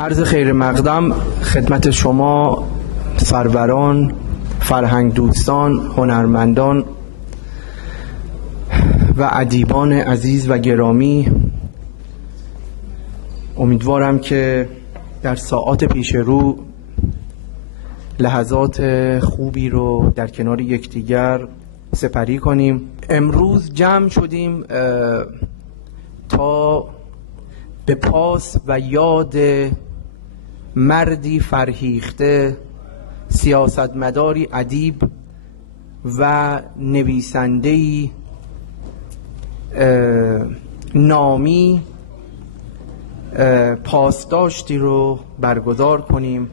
عرض خیر مقدم خدمت شما سروران، فرهنگ دوستان، هنرمندان و ادیبان عزیز و گرامی. امیدوارم که در ساعات پیش رو لحظات خوبی رو در کنار یکدیگر سپری کنیم. امروز جمع شدیم تا به پاس و یاد مردی فرهیخته، سیاستمداری ادیب و نویسنده‌ای نامی پاسداشتی رو برگزار کنیم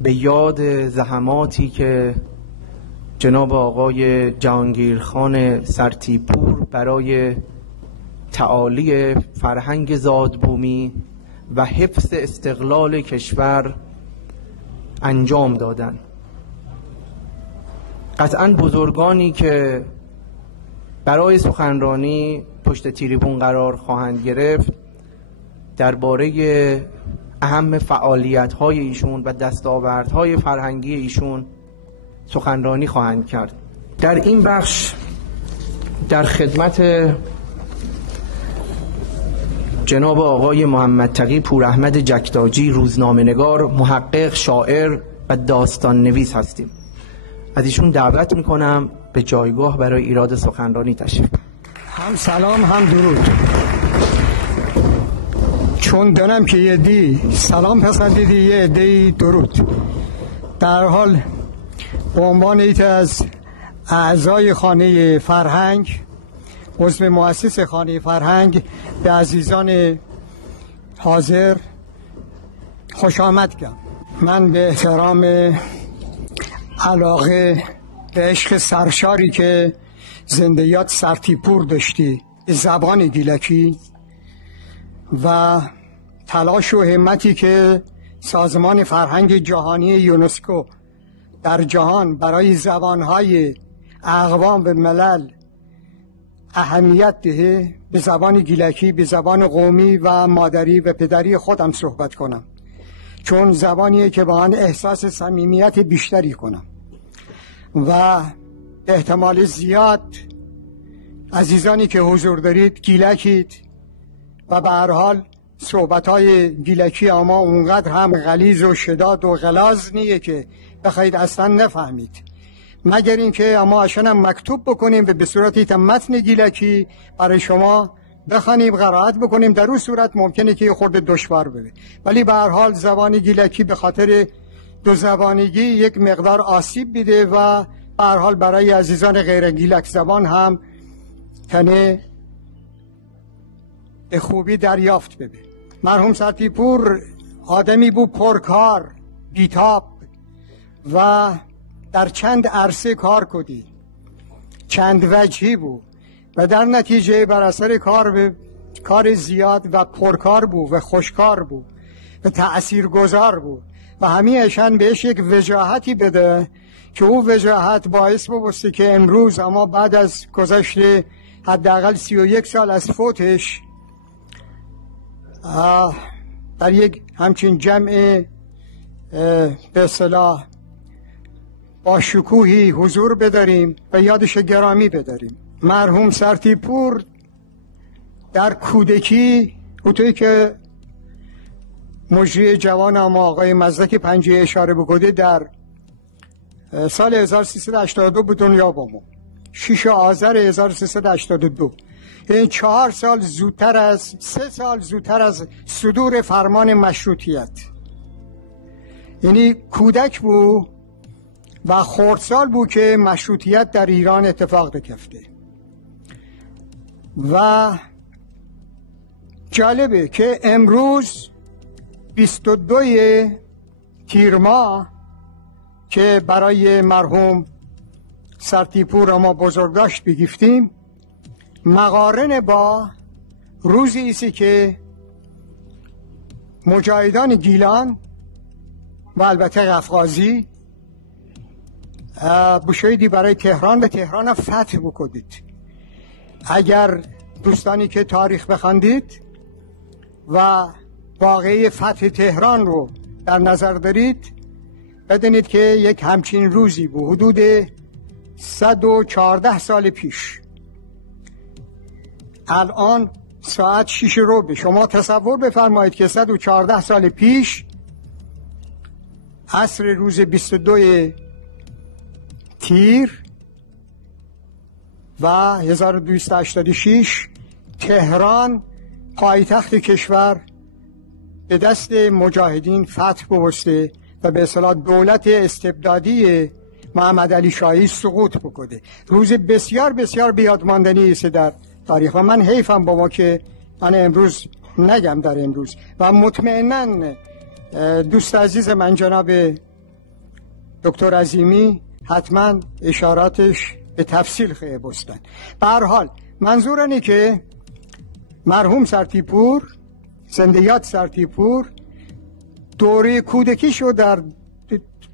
به یاد زحماتی که جناب آقای جهانگیرخان سرتیپور برای تعالی فرهنگ زادبومی و حفظ استقلال کشور انجام دادن. قطعاً بزرگانی که برای سخنرانی پشت تریبون قرار خواهند گرفت درباره اهم فعالیت‌های ایشون و دستاوردهای فرهنگی ایشون سخنرانی خواهند کرد. در این بخش در خدمت جناب آقای محمد تقی پوراحمد جکتاجی، روزنامه‌نگار، محقق، شاعر و داستان نویس هستیم. از ایشون دعوت میکنم به جایگاه برای ایراد سخنرانی تشریف. هم سلام هم درود. چون دانم که یه دی سلام پسندیدی یه دی درود. در حال به عنوان یکی از اعضای خانه فرهنگ، عضو مؤسس خانه فرهنگ، به عزیزان حاضر خوش آمد گم. من به احترام علاقه به عشق سرشاری که زندیات سرتیپور داشتی زبان گیلکی و تلاش و همتی که سازمان فرهنگ جهانی یونسکو در جهان برای زبانهای اقوام و ملل اهمیت دهه، به زبان گیلکی، به زبان قومی و مادری و پدری خودم صحبت کنم، چون زبانیه که با آن احساس صمیمیت بیشتری کنم و به احتمال زیاد عزیزانی که حضور دارید گیلکید و به هر حال صحبت‌های گیلکی اما اونقدر هم غلیظ و شداد و غلاظ نیه که بخواید اصلا نفهمید، مگر اینکه اما عشانم مکتوب بکنیم و به صورتی متن گیلکی برای شما بخوانیم، قرائت بکنیم. در اون صورت ممکنه که خورده دشوار بده، ولی به هر حال زبان گیلکی به خاطر دو زبانگی یک مقدار آسیب بیده و به هر حال برای عزیزان غیر گیلک زبان هم تنه به خوبی دریافت بده. مرحوم سرتیپور آدمی بود پرکار، بیتاب و در چند عرصه کار کردی، چند وجهی بود و در نتیجه بر اثر کار زیاد و پرکار بود و خوشکار بود و تأثیرگذار بود و همیشن بهش یک وجاهتی بده که او وجاهت باعث بوسته که امروز اما بعد از گذشت حداقل 31 سال از فوتش در یک همچین جمع به اصطلاح با شکوهی حضور بداریم و یادش گرامی بداریم. مرحوم سرتیپور در کودکی، اوتوی که مجری جوان اما آقای مزدک پنجه اشاره بکنده، در سال 1382 به دنیا بامون، 6 آذر 1382، یعنی 4 سال زودتر از 3 سال زودتر از صدور فرمان مشروطیت. یعنی کودک بود و خردسال بود که مشروطیت در ایران اتفاق دکفته. و جالبه که امروز 22 تیر ماه که برای مرحوم سرتیپور ما بزرگداشت بگیفتیم، مقارن با روزی ایسی که مجاهدان گیلان و البته قفقازی بشایدی برای تهران به تهران فتح بکنید. اگر دوستانی که تاریخ بخوندید و واقعه فتح تهران رو در نظر دارید، بدونید که یک همچین روزی بود حدود 114 سال پیش. الان ساعت 6 ربع. شما تصور بفرمایید که 114 سال پیش عصر روز 22 تیر و 1286 تهران پایتخت کشور به دست مجاهدین فتح بوسته و به اصطلاح دولت استبدادی محمد علی شاهی سقوط بکنه. روز بسیار بسیار بیادماندنی است در تاریخ و من حیفم با ما که من امروز نگم در امروز و مطمئناً دوست عزیز من جناب دکتر عظیمی حتما اشاراتش به تفصیل خواهد بستن. به هر حال منظور اینه که مرحوم سرتیپور، زنده یاد سرتیپور، دوره کودکیشو در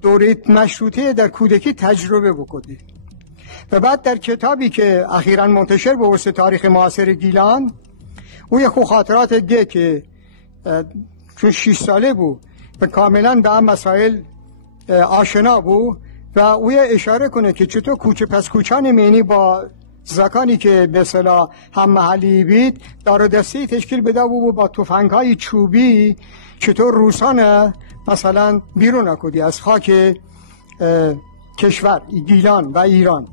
دوره مشروطه در کودکی تجربه بکنه و بعد در کتابی که اخیراً منتشر به واسطه تاریخ معاصر گیلان، او یک خاطرات ده که چون 6 ساله بود و کاملا به هم مسائل آشنا بود و او اشاره کنه که چطور کوچه پس کوچان مینی با زکانی که به اصطلاح هم محلی بید دار و دستی تشکیل بده و با تفنگ‌های چوبی چطور روسان مثلا بیرون نکودی از خاک کشور گیلان و ایران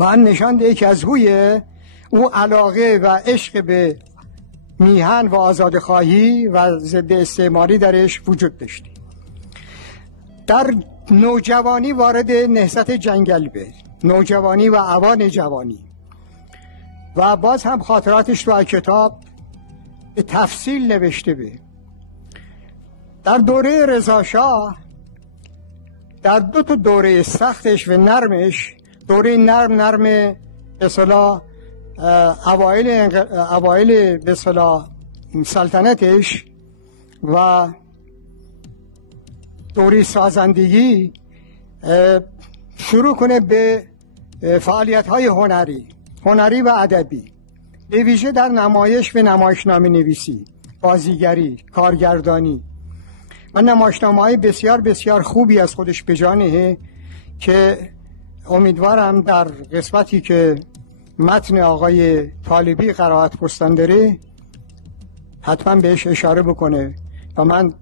و هم نشان ده که از هوی او علاقه و عشق به میهن و آزادخواهی و ضد استعماری درش وجود داشتی. در نوجوانی وارد نهضت جنگل به نوجوانی و اوان جوانی و باز هم خاطراتش تو کتاب به تفصیل نوشته به. در دوره رضا شاه در 2 تا دوره سختش و نرمش، دوره نرم به اصطلاح اوایل به اصطلاح سلطنتش و دوره سازندگی شروع کنه به فعالیت‌های هنری و ادبی، به ویژه در نمایش و نمایشنامه نویسی، بازیگری، کارگردانی و نمایشنامه‌های بسیار بسیار خوبی از خودش به جانه که امیدوارم در قسمتی که متن آقای طالبی قرائت پستان داره حتما بهش اشاره بکنه و من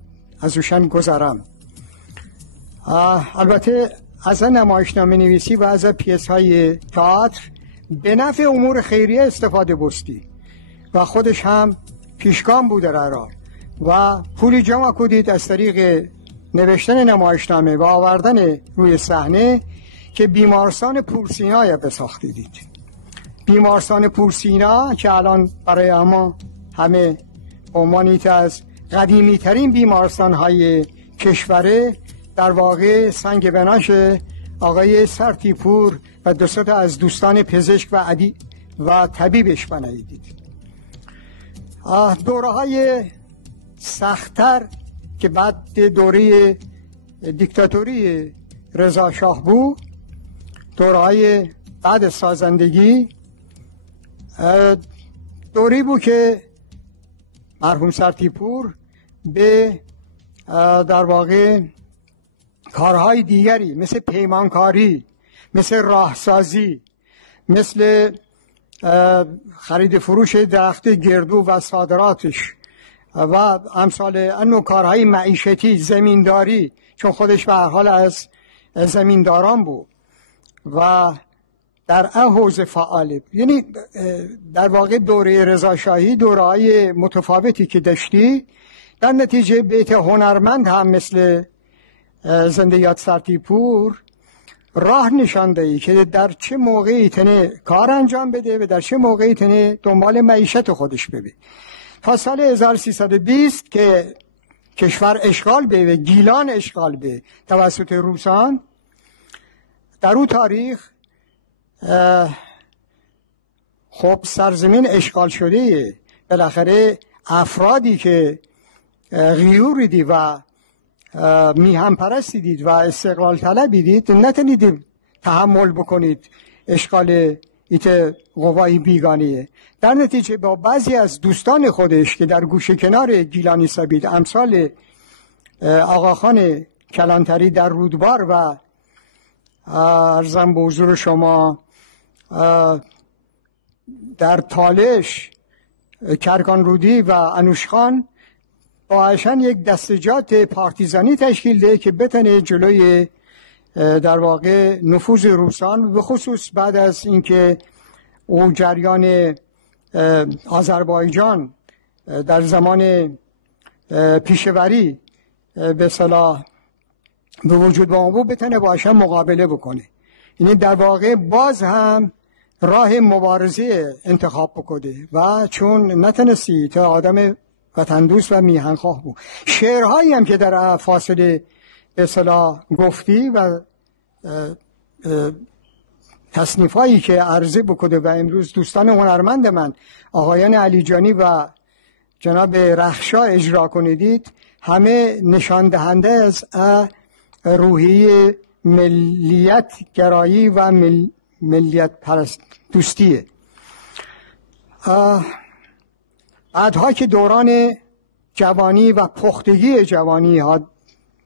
از اوشن گذرم. البته از نمایشنامه نویسی و از پیس های تئاتر به نفع امور خیریه استفاده بستی و خودش هم پیشگام بوده راه و پولی جمع کردید از طریق نوشتن نمایشنامه و آوردن روی صحنه که بیمارستان پورسینا بساختید. بیمارستان پورسینا که الان برای همه عنوانیت از قدیمی ترین بیمارستان های کشوره، در واقع سنگ بناش آقای سرتیپور و 2 تا از دوستان پزشک و طبیبش بناییدید. دوره های سخت‌تر که بعد دوره دیکتاتوری رضا شاه بود، دوره های بعد سازندگی، دوری بود که مرحوم سرتیپور به در واقع کارهای دیگری مثل پیمانکاری، مثل راهسازی، مثل خرید فروش درخت گردو و صادراتش و امثال انو کارهای معیشتی، زمینداری، چون خودش به هر حال از زمینداران بود و در حوزه فعال. یعنی در واقع دوره رضا شاهی دوره‌های متفاوتی که داشتی، در نتیجه بیت هنرمند هم مثل زنده یاد سرتیپور راه نشان دهی که در چه موقعی تنه کار انجام بده و در چه موقعی تنه دنبال معیشت خودش بده. تا سال 1320 که کشور اشغال به و گیلان اشغال به توسط روسان، در اون تاریخ خب سرزمین اشغال شده، بالاخره افرادی که غیوری دید و میهم پرستی دید و استقلال طلبی دید، نتونید تحمل بکنید اشغال ایت قوای بیگانیه. در نتیجه با بعضی از دوستان خودش که در گوشه کنار گیلانی سبید امثال آقاخان کلانتری در رودبار و عرضم به حضور شما در تالش کرکان رودی و انوشخان باعثاً یک دستجات پارتیزانی تشکیل ده که بتونه جلوی در واقع نفوذ روسان به خصوص بعد از اینکه او جریان آذربایجان در زمان پیشوری به صلاح به وجود با اون بتونه باشه مقابله بکنه. یعنی در واقع باز هم راه مبارزه انتخاب بکنه و چون نتونستی تا آدم وطن دوست و میهنخواه بود. شعرهایی هم که در فاصله به اصطلاح گفتی و تصنیفایی که عرضه بکنه و امروز دوستان هنرمند من آقایان علیجانی و جناب رخشا اجرا کنیدید همه نشان دهنده از روحیه ملیت گرایی و ملیت پرست دوستیه. بعدها که دوران جوانی و پختگی جوانی ها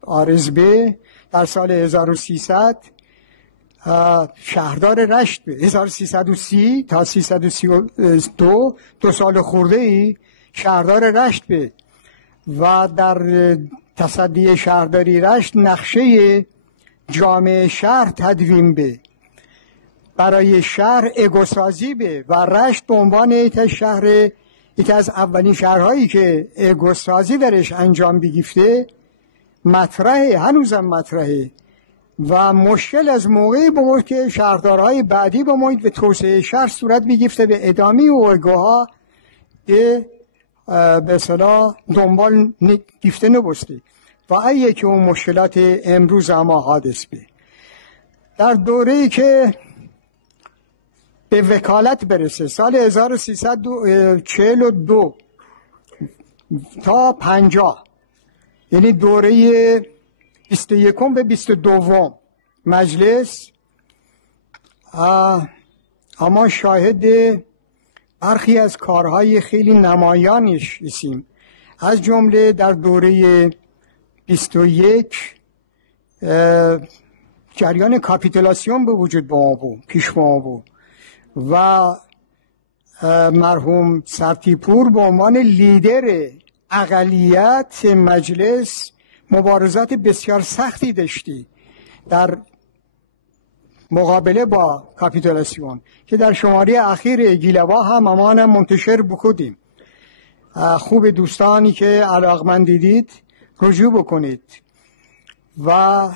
عارض به در سال 1300 شهردار رشت به 1330 تا 332 2 سال خورده ای شهردار رشت به و در تصدی شهرداری رشت نقشه جامعه شهر تدوین به برای شهر اگوسازی به و رشت به عنوان یکی از اولین شهرهایی که اگوسازی درش انجام بگیفته مطرحه، هنوزم مطرحه و مشکل از موقعی بود که شهردارهای بعدی با محیط و توسعه شهر صورت بگیفته به ادامه و اگوها به اصطلاح دنبال گیفته نبسته و ایه که اون مشکلات امروز اما حادث به در دوره‌ای که به وکالت برسه سال 1342 تا 50 یعنی دوره 21 به 22 مجلس اما شاهد برخی از کارهای خیلی نمایانش هستیم. از جمله در دوره 21 جریان کاپیتولاسیون به وجود با ما بود، پیش با ما بود و مرحوم سرتیپور به عنوان لیدر اقلیت مجلس مبارزات بسیار سختی داشتی در مقابله با کاپیتولاسیون که در شماره اخیر گیلوا هم امانم منتشر بکودیم. خوب دوستانی که علاقمند دیدید رجوع بکنید و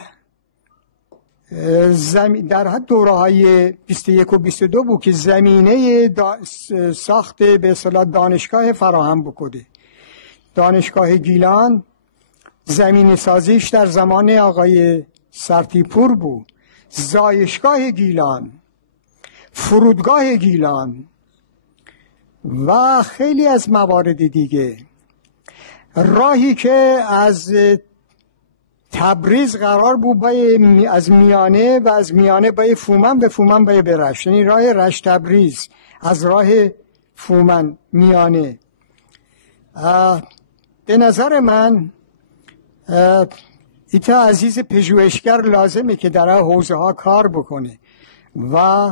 در حد دوره های 21 و 22 بود که زمینه ساخت به اصطلاح دانشگاه فراهم بکنه. دانشگاه گیلان زمین سازیش در زمان آقای سرتیپور بود، زایشگاه گیلان، فرودگاه گیلان و خیلی از موارد دیگه. راهی که از تبریز قرار بود از میانه و از میانه به فومن به فومن به رشت، یعنی راه رشت تبریز از راه فومن میانه. به نظر من ایتا عزیز پژوهشگر لازمه که در حوزه ها کار بکنه و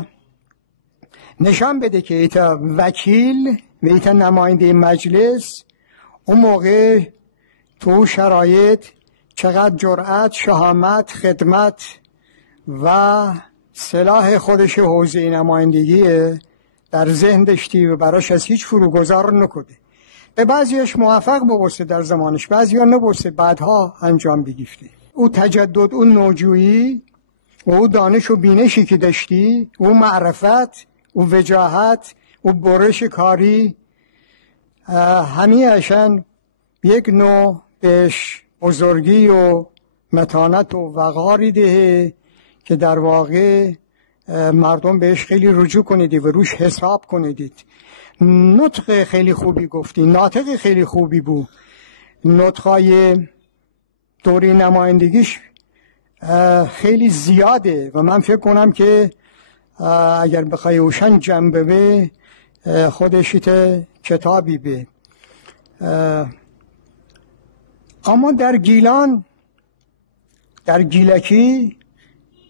نشان بده که ایتا وکیل و ایتا نماینده مجلس اون موقع تو شرایط چقدر جرأت، شهامت، خدمت و سلاح خودش حوزه نمایندگی در ذهن داشتی و براش از هیچ فروگذار نکده. به بعضیش موفق ببسته در زمانش، بعضی ها نبسته بعدها انجام بگیفته. او تجدد، او نوجویی، او دانش و بینشی که داشتی، او معرفت، او وجاهت، او برش کاری، همیشن یک نوع بهش بزرگی و متانت و وقاری ده که در واقع مردم بهش خیلی رجوع کنیدید و روش حساب کنیدید. نطق خیلی خوبی گفتی، ناطق خیلی خوبی بود. نطقای دوری نمایندگیش خیلی زیاده و من فکر کنم که اگر بخوای اوشن جنبه به خودشیت کتابی به. اما در گیلان، در گیلکی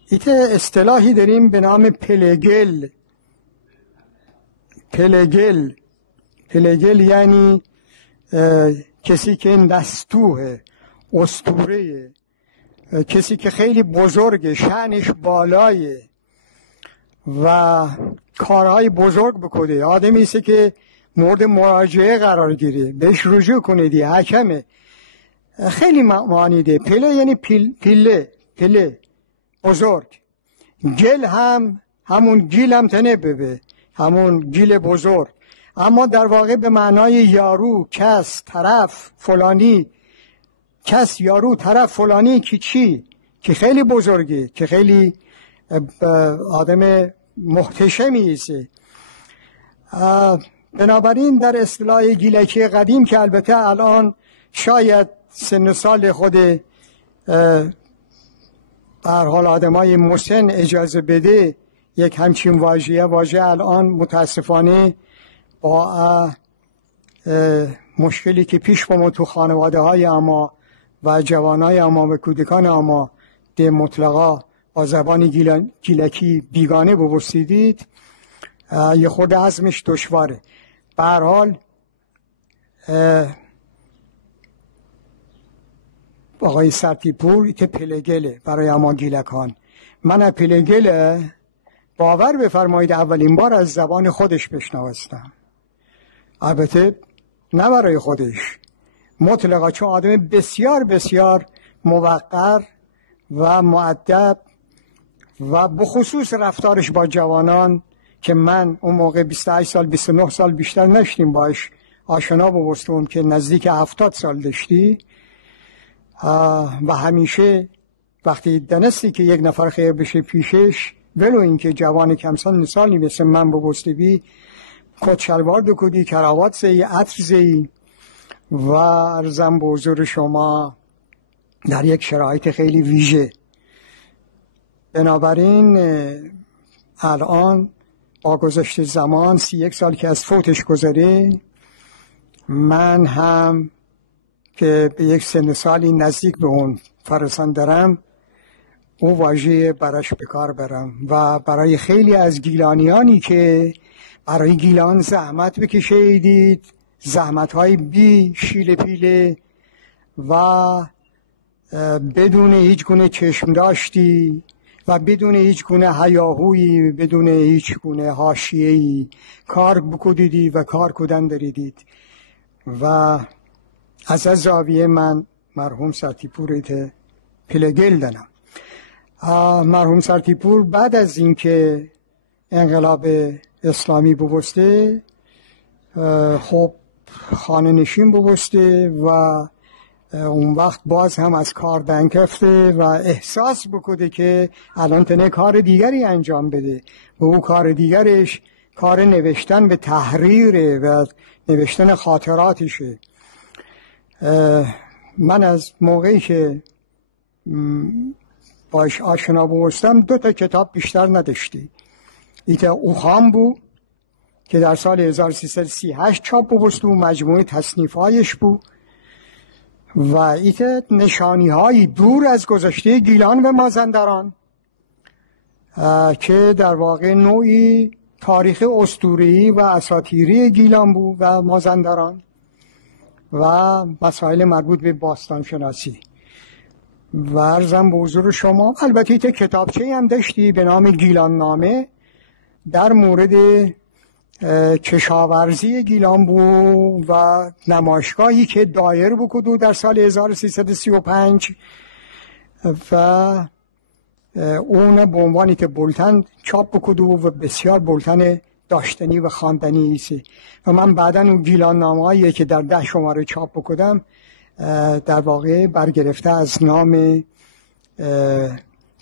ایت اصطلاحی داریم به نام پلگل. پلگل یعنی کسی که نستوه، اسطوره، کسی که خیلی بزرگه، شأنش بالایه و کارهای بزرگ بکنه، آدمی است که مورد مراجعه قرار گیره، بهش رجوع کنه، دی حکمه. خیلی معانی ده. پله یعنی پله بزرگ. گل همون گیل هم تنه ببه، همون گیل بزرگ، اما در واقع به معنای یارو، کس، طرف، فلانی. کس، یارو، طرف، فلانی که چی؟ که خیلی بزرگه، که خیلی آدم محتشمی است. بنابراین در اصطلاح گیلکی قدیم که البته الان شاید سن سال خود به هر حال آدمای مسن اجازه بده یک همچین واژه الان متاسفانه با مشکلی که پیش با تو خانواده های اما و جوانای اما و کودکان اما ده مطلقا با زبان گیلکی بیگانه ببستیدید، یه خود عزمش دشواره. به هر حال آقای سرتیپور ایت پلگله برای اما گیلکان. من پلگله باور بفرمایید اولین بار از زبان خودش بشنوستم، البته نه برای خودش مطلقا، چون آدم بسیار بسیار موقر و مؤدب و بخصوص رفتارش با جوانان که من اون موقع 28 سال 29 سال بیشتر نشدیم باش آشنا ببستم که نزدیک 70 سال داشتی و همیشه وقتی دنستی که یک نفر خیر بشه پیشش، ولو اینکه جوان کمسن سالی مثل من ببسته بی، کت شلوار دکودی، کراوات زی، عطر زی و عرضم به حضور شما در یک شرایط خیلی ویژه. بنابراین الان با گذشت زمان 31 سال که از فوتش گذره، من هم که به یک سن سالی نزدیک به اون فرسان دارم، او واژه براش بکار برم و برای خیلی از گیلانیانی که برای گیلان زحمت بکشیدید، زحمت‌های بی شیل پیله و بدون هیچ گونه چشم داشتی و بدون هیچ گونه هیاهویی، بدون هیچ گونه حاشیه‌ای کار بکدیدی و کار کدن داریدید و از زاویه من مرحوم سرتیپور پلگل دنم. مرحوم سرتیپور بعد از اینکه انقلاب اسلامی ببسته، خب خانه نشین ببسته و اون وقت باز هم از کار دنگ رفته و احساس بکنه که الان تنه کار دیگری انجام بده و او کار دیگرش کار نوشتن به تحریره و نوشتن خاطراتشه. من از موقعی که باش آشنا بستم 2 تا کتاب بیشتر نداشتی. ایتا اوخام بود که در سال 1338 چاپ بست و مجموعه تصنیفهایش بود و ایتا نشانی های دور از گذشته گیلان و مازندران که در واقع نوعی تاریخ اسطوره‌ای و اساطیری گیلان بود و مازندران و مسائل مربوط به باستان شناسی. و عرضم به حضور شما البته ایت کتابچه هم داشتی به نام گیلان نامه در مورد کشاورزی گیلان بود و نمایشگاهی که دایر بکدو در سال 1335 و اون به عنوانی که بولتن چاپ بکدو و بسیار بولتن داشتنی و خواندنی است. و من بعداً اون گیلان نامه‌ای که در 10 شماره چاپ بکدم در واقع برگرفته از نام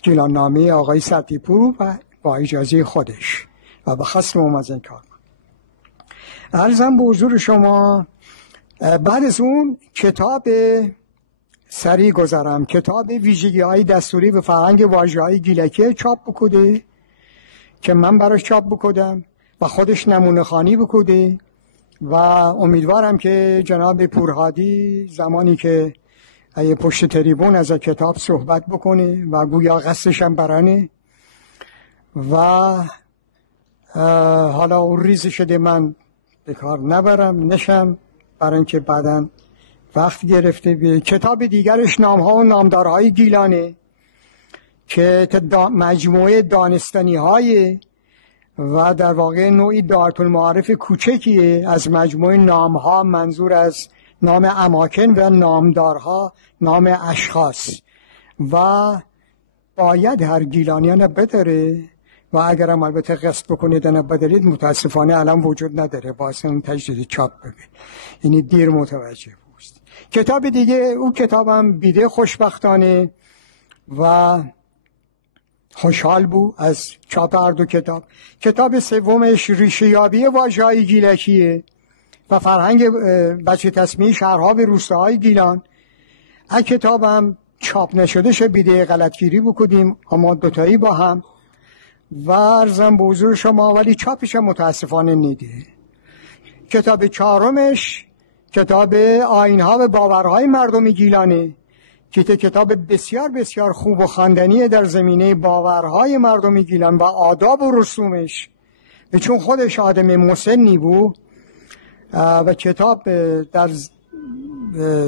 گیلان نامه آقای سرتیپور و با اجازه خودش و به خواستم از این کار. عرضم به حضور شما بعد از اون کتاب سری گذارم، کتاب ویژگی‌های دستوری و فرهنگ واژه‌های گیلکی چاپ بکده که من براش چاپ بکنم و خودش نمونه خوانی بکنه و امیدوارم که جناب پورهادی زمانی که پشت تریبون از کتاب صحبت بکنه و گویا قصدش هم برانه و حالا اون ریز شده من به کار نبرم نشم برای اینکه بعداً وقت گرفته. به کتاب دیگرش نامها و نامدارهای گیلانه که مجموعه دانستنی های و در واقع نوعی دایره المعارف کوچکیه از مجموعه نامها، منظور از نام اماکن و نامدارها نام اشخاص و باید هر گیلانیان بداره و اگرم البته قصد بکنید و بدارید متاسفانه الان وجود نداره، باید تجدید چاپ بگه، یعنی دیر متوجه بود. کتاب دیگه اون کتابم بیده خوشبختانه و خوشحال بود از چاپ هر دو کتاب. کتاب سومش ریشه یابی واژه‌های گیلکیه و فرهنگ بچه تصمیه شهرها به روستاهای گیلان. این کتابم چاپ نشده شه بیده غلطگیری بکنیم اما دوتایی با هم و عرضم به حضور شما، ولی چاپش متاسفانه نیده. کتاب چهارمش کتاب آیین‌ها و باورهای مردم گیلانه که کتاب بسیار بسیار خوب و خواندنیه در زمینه باورهای مردم گیلان و آداب و رسومش، و چون خودش آدم مسنی بود و کتاب در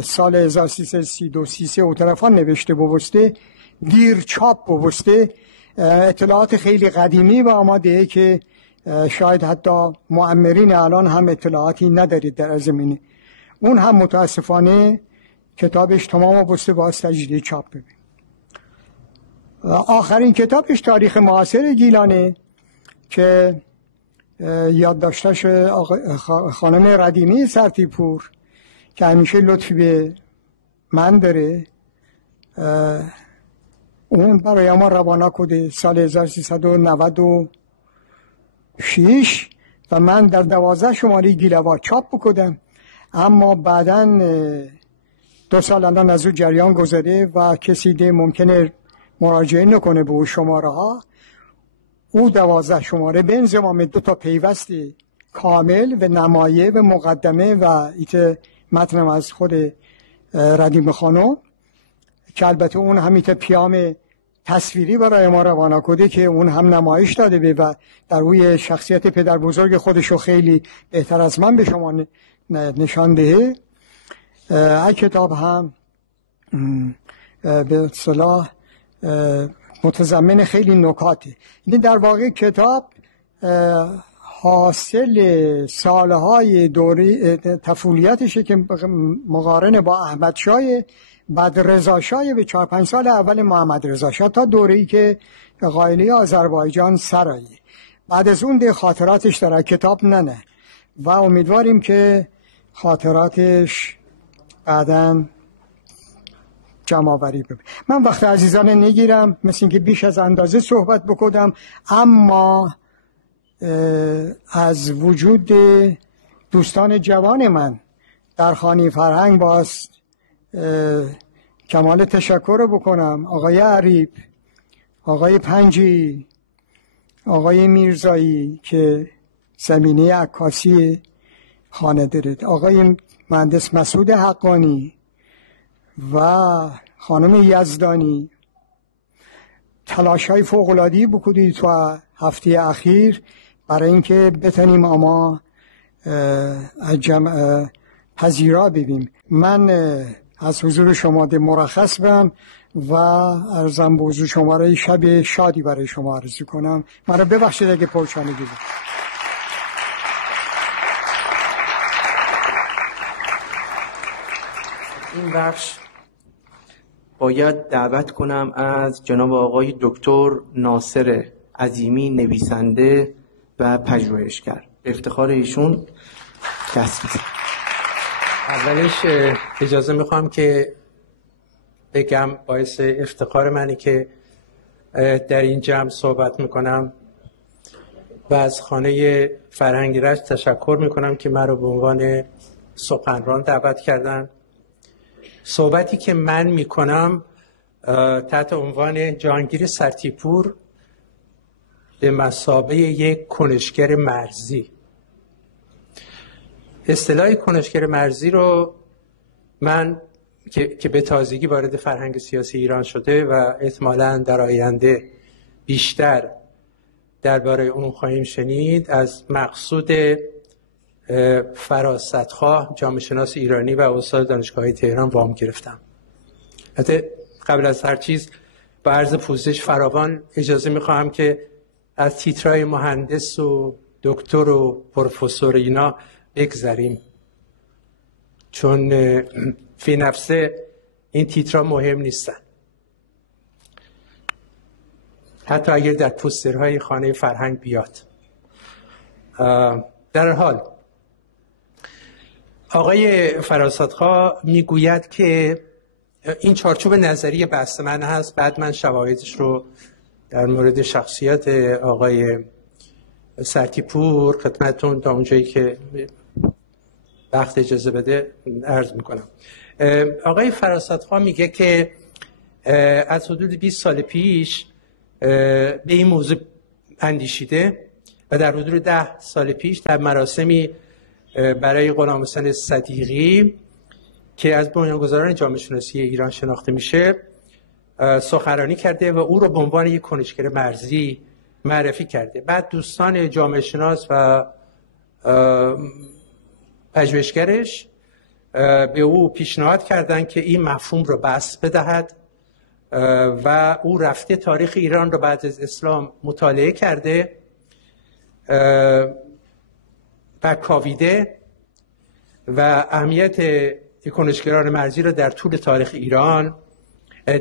سال 1332 او طرفان نوشته بوسته، دیر چاپ بوسته، اطلاعات خیلی قدیمی و آماده که شاید حتی معمرین الان هم اطلاعاتی ندارید در زمینه. اون هم متاسفانه کتابش تمام بسته باز تجدید چاپ ببین. آخرین کتابش تاریخ معاصر گیلانه که یادداشتش خانم ردیمی سرتیپور که همیشه لطفی به من داره، اون برای ما روانه کده سال 1396 و من در 12 شماره گیلوا چاپ بکدم، اما بعداً 2 سال الان از او جریان گذره و کسی ده ممکنه مراجعه نکنه به او شماره ها. او 12 شماره به انضمام 2 تا پیوست کامل و نمایه و مقدمه و ایت متنم از خود ردیم خانم که البته اون هم ایت پیام تصویری برای ما روانه کده که اون هم نمایش داده به و در روی شخصیت پدر بزرگ خودشو خیلی بهتر از من به شما نشان دهه. این کتاب هم به اصطلاح متضمن خیلی نکاته. این در واقع کتاب حاصل سالهای دوره طفولیتشه که مقارن با احمد شاه، بعد رضا شاه و 4-5 سال اول محمد رضا شاه تا دوره‌ای که قائلی آذربایجان سرایی. بعد از اون ده خاطراتش در کتاب نه و امیدواریم که خاطراتش بعداً جمع آوری ببینیم. من وقت عزیزان نگیرم، مثل اینکه بیش از اندازه صحبت بکنم، اما از وجود دوستان جوان من در خانه فرهنگ باز کمال تشکر رو بکنم. آقای عریب، آقای پنجی، آقای میرزایی که زمینه عکاسی خانه دارد، آقای مهندس مسعود حقانی و خانم یزدانی، تلاش‌های فوق‌العاده‌ای بکنید تو هفته اخیر برای اینکه بتونیم اما جمع پذیرا ببینیم. من از حضور شما ده مرخص بم و عرضم به حضور شما را شب شادی برای شما آرزو کنم. من را ببخشید اگه پرچانه گیرم. این بخش باید دعوت کنم از جناب آقای دکتر ناصر عظیمی، نویسنده و پژوهشگر. به افتخار ایشون دست بزنید. اولش اجازه میخوام که بگم باعث افتخار منی که در این جمع صحبت میکنم و از خانه فرهنگ رشت تشکر میکنم که من رو به عنوان سخنران دعوت کردن. صحبتی که من میکنم تحت عنوان جهانگیر سرتیپور به مثابه یک کنشگر مرزی. اصطلاح کنشگر مرزی رو من که به تازگی وارد فرهنگ سیاسی ایران شده و احتمالاً در آینده بیشتر درباره اون خواهیم شنید، از مقصود فراستخواه جامعه شناس ایرانی و استاد دانشگاه تهران وام گرفتم. حتی قبل از هر چیز با عرض پوزش فراوان اجازه میخواهم که از تیترهای مهندس و دکتر و پروفسور اینا بگذریم، چون فی نفسه این تیترها مهم نیستن، حتی اگر در پوسترهای خانه فرهنگ بیاد. در حال آقای فراستخواه میگوید که این چارچوب نظری بحث من هست، بعد من شواهدش رو در مورد شخصیت آقای سرتیپور خدمتتون تا اونجایی که وقت اجازه بده عرض میکنم. آقای فراستخواه میگه که از حدود 20 سال پیش به این موضوع اندیشیده و در حدود 10 سال پیش در مراسمی برای غلام حسین صدیقی که از بنیانگذاران جامعه شناسی ایران شناخته میشه سخنرانی کرده و او رو به عنوان یک کنشگر مرزی معرفی کرده. بعد دوستان جامعه شناس و پژوهشگرش به او پیشنهاد کردند که این مفهوم رو بسط بدهد و او رفته تاریخ ایران رو بعد از اسلام مطالعه کرده و کاویده و اهمیت کنشگران مرزی رو در طول تاریخ ایران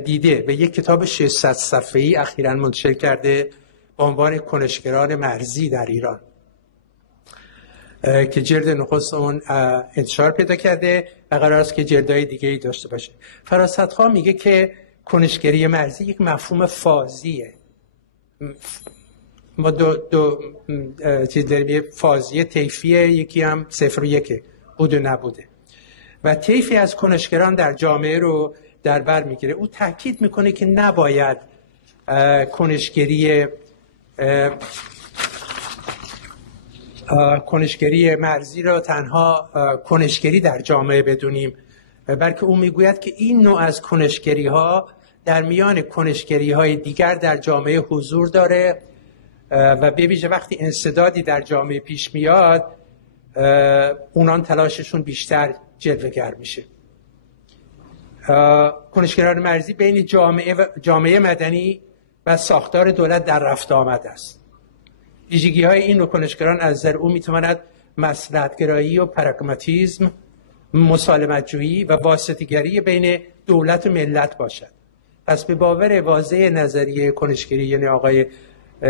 دیده و یک کتاب 600 صفحه‌ای اخیراً منتشر کرده با عنوان کنشگران مرزی در ایران که جلد نخست اون انتشار پیدا کرده و قرار است که جلدهای دیگه‌ای داشته باشه. فراستخواه میگه که کنشگری مرزی یک مفهوم فازیه. ما دو چیز داریم، فازیه طیفیه، یکی هم 0 و 1 بود و نبوده و طیفی از کنشگران در جامعه رو در بر میگیره. او تاکید میکنه که نباید کنشگری مرزی را تنها کنشگری در جامعه بدونیم، بلکه او میگوید که این نوع از کنشگری ها در میان کنشگری های دیگر در جامعه حضور داره و به ویژه وقتی انسدادی در جامعه پیش میاد اونان تلاششون بیشتر جلوه‌گر میشه. کنشگران مرزی بین جامعه مدنی و ساختار دولت در رفت آمد است. ویژگی های این نوع کنشگران از نظر او میتواند مصلحت‌گرایی و پراگماتیسم، مسالمت جویی و واسطه‌گری بین دولت و ملت باشد. پس به باور واضح نظریه کنشگری یعنی آقای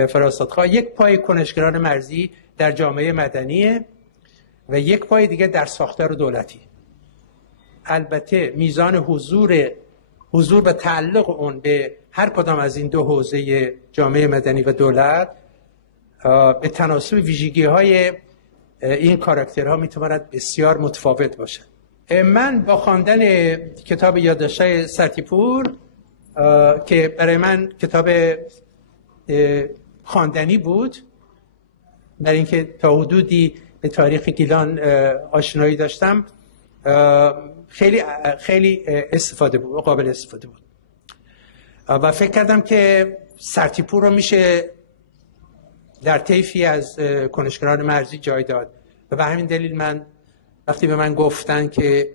فراستخواه یک پای کنشگران مرزی در جامعه مدنیه و یک پای دیگه در ساختار دولتی. البته میزان حضور و تعلق اون به هر کدام از این دو حوزه جامعه مدنی و دولت به تناسب ویژگی‌های این کاراکترها میتواند بسیار متفاوت باشد. من با خواندن کتاب یادداشت‌های سرتیپور که برای من کتاب خواندنی بود، در اینکه تا حدودی به تاریخ گیلان آشنایی داشتم، خیلی استفاده بود، قابل استفاده بود و فکر کردم که سرتیپور رو میشه در طیفی از کنشگران مرزی جای داد و به همین دلیل من وقتی به من گفتن که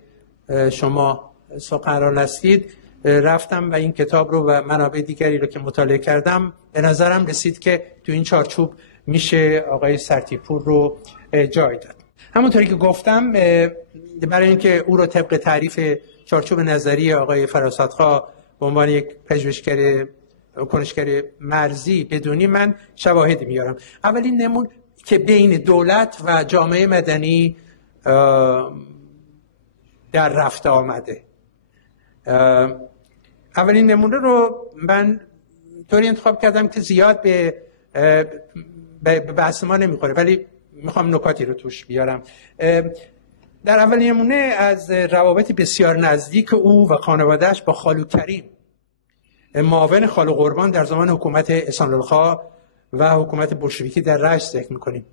شما سخنران هستید رفتم و این کتاب رو و منابع دیگری رو که مطالعه کردم به نظرم رسید که تو این چارچوب میشه آقای سرتیپور رو جای داد. همونطوری که گفتم برای اینکه او رو طبق تعریف چارچوب نظری آقای فراستخواه به عنوان یک پژوهشگر کنشگر مرزی بدونی من شواهدی میارم. اولین نمونه که بین دولت و جامعه مدنی در رفت آمده، اولین نمونه رو من طوری انتخاب کردم که زیاد به بحث ما نمیخوره ولی میخوام نکاتی رو توش بیارم. در اولین نمونه از روابط بسیار نزدیک او و خانوادهش با خالو کریم، معاون خالو قربان در زمان حکومت احسان الله خان و حکومت بولشویکی در رشت ذکر میکنیم.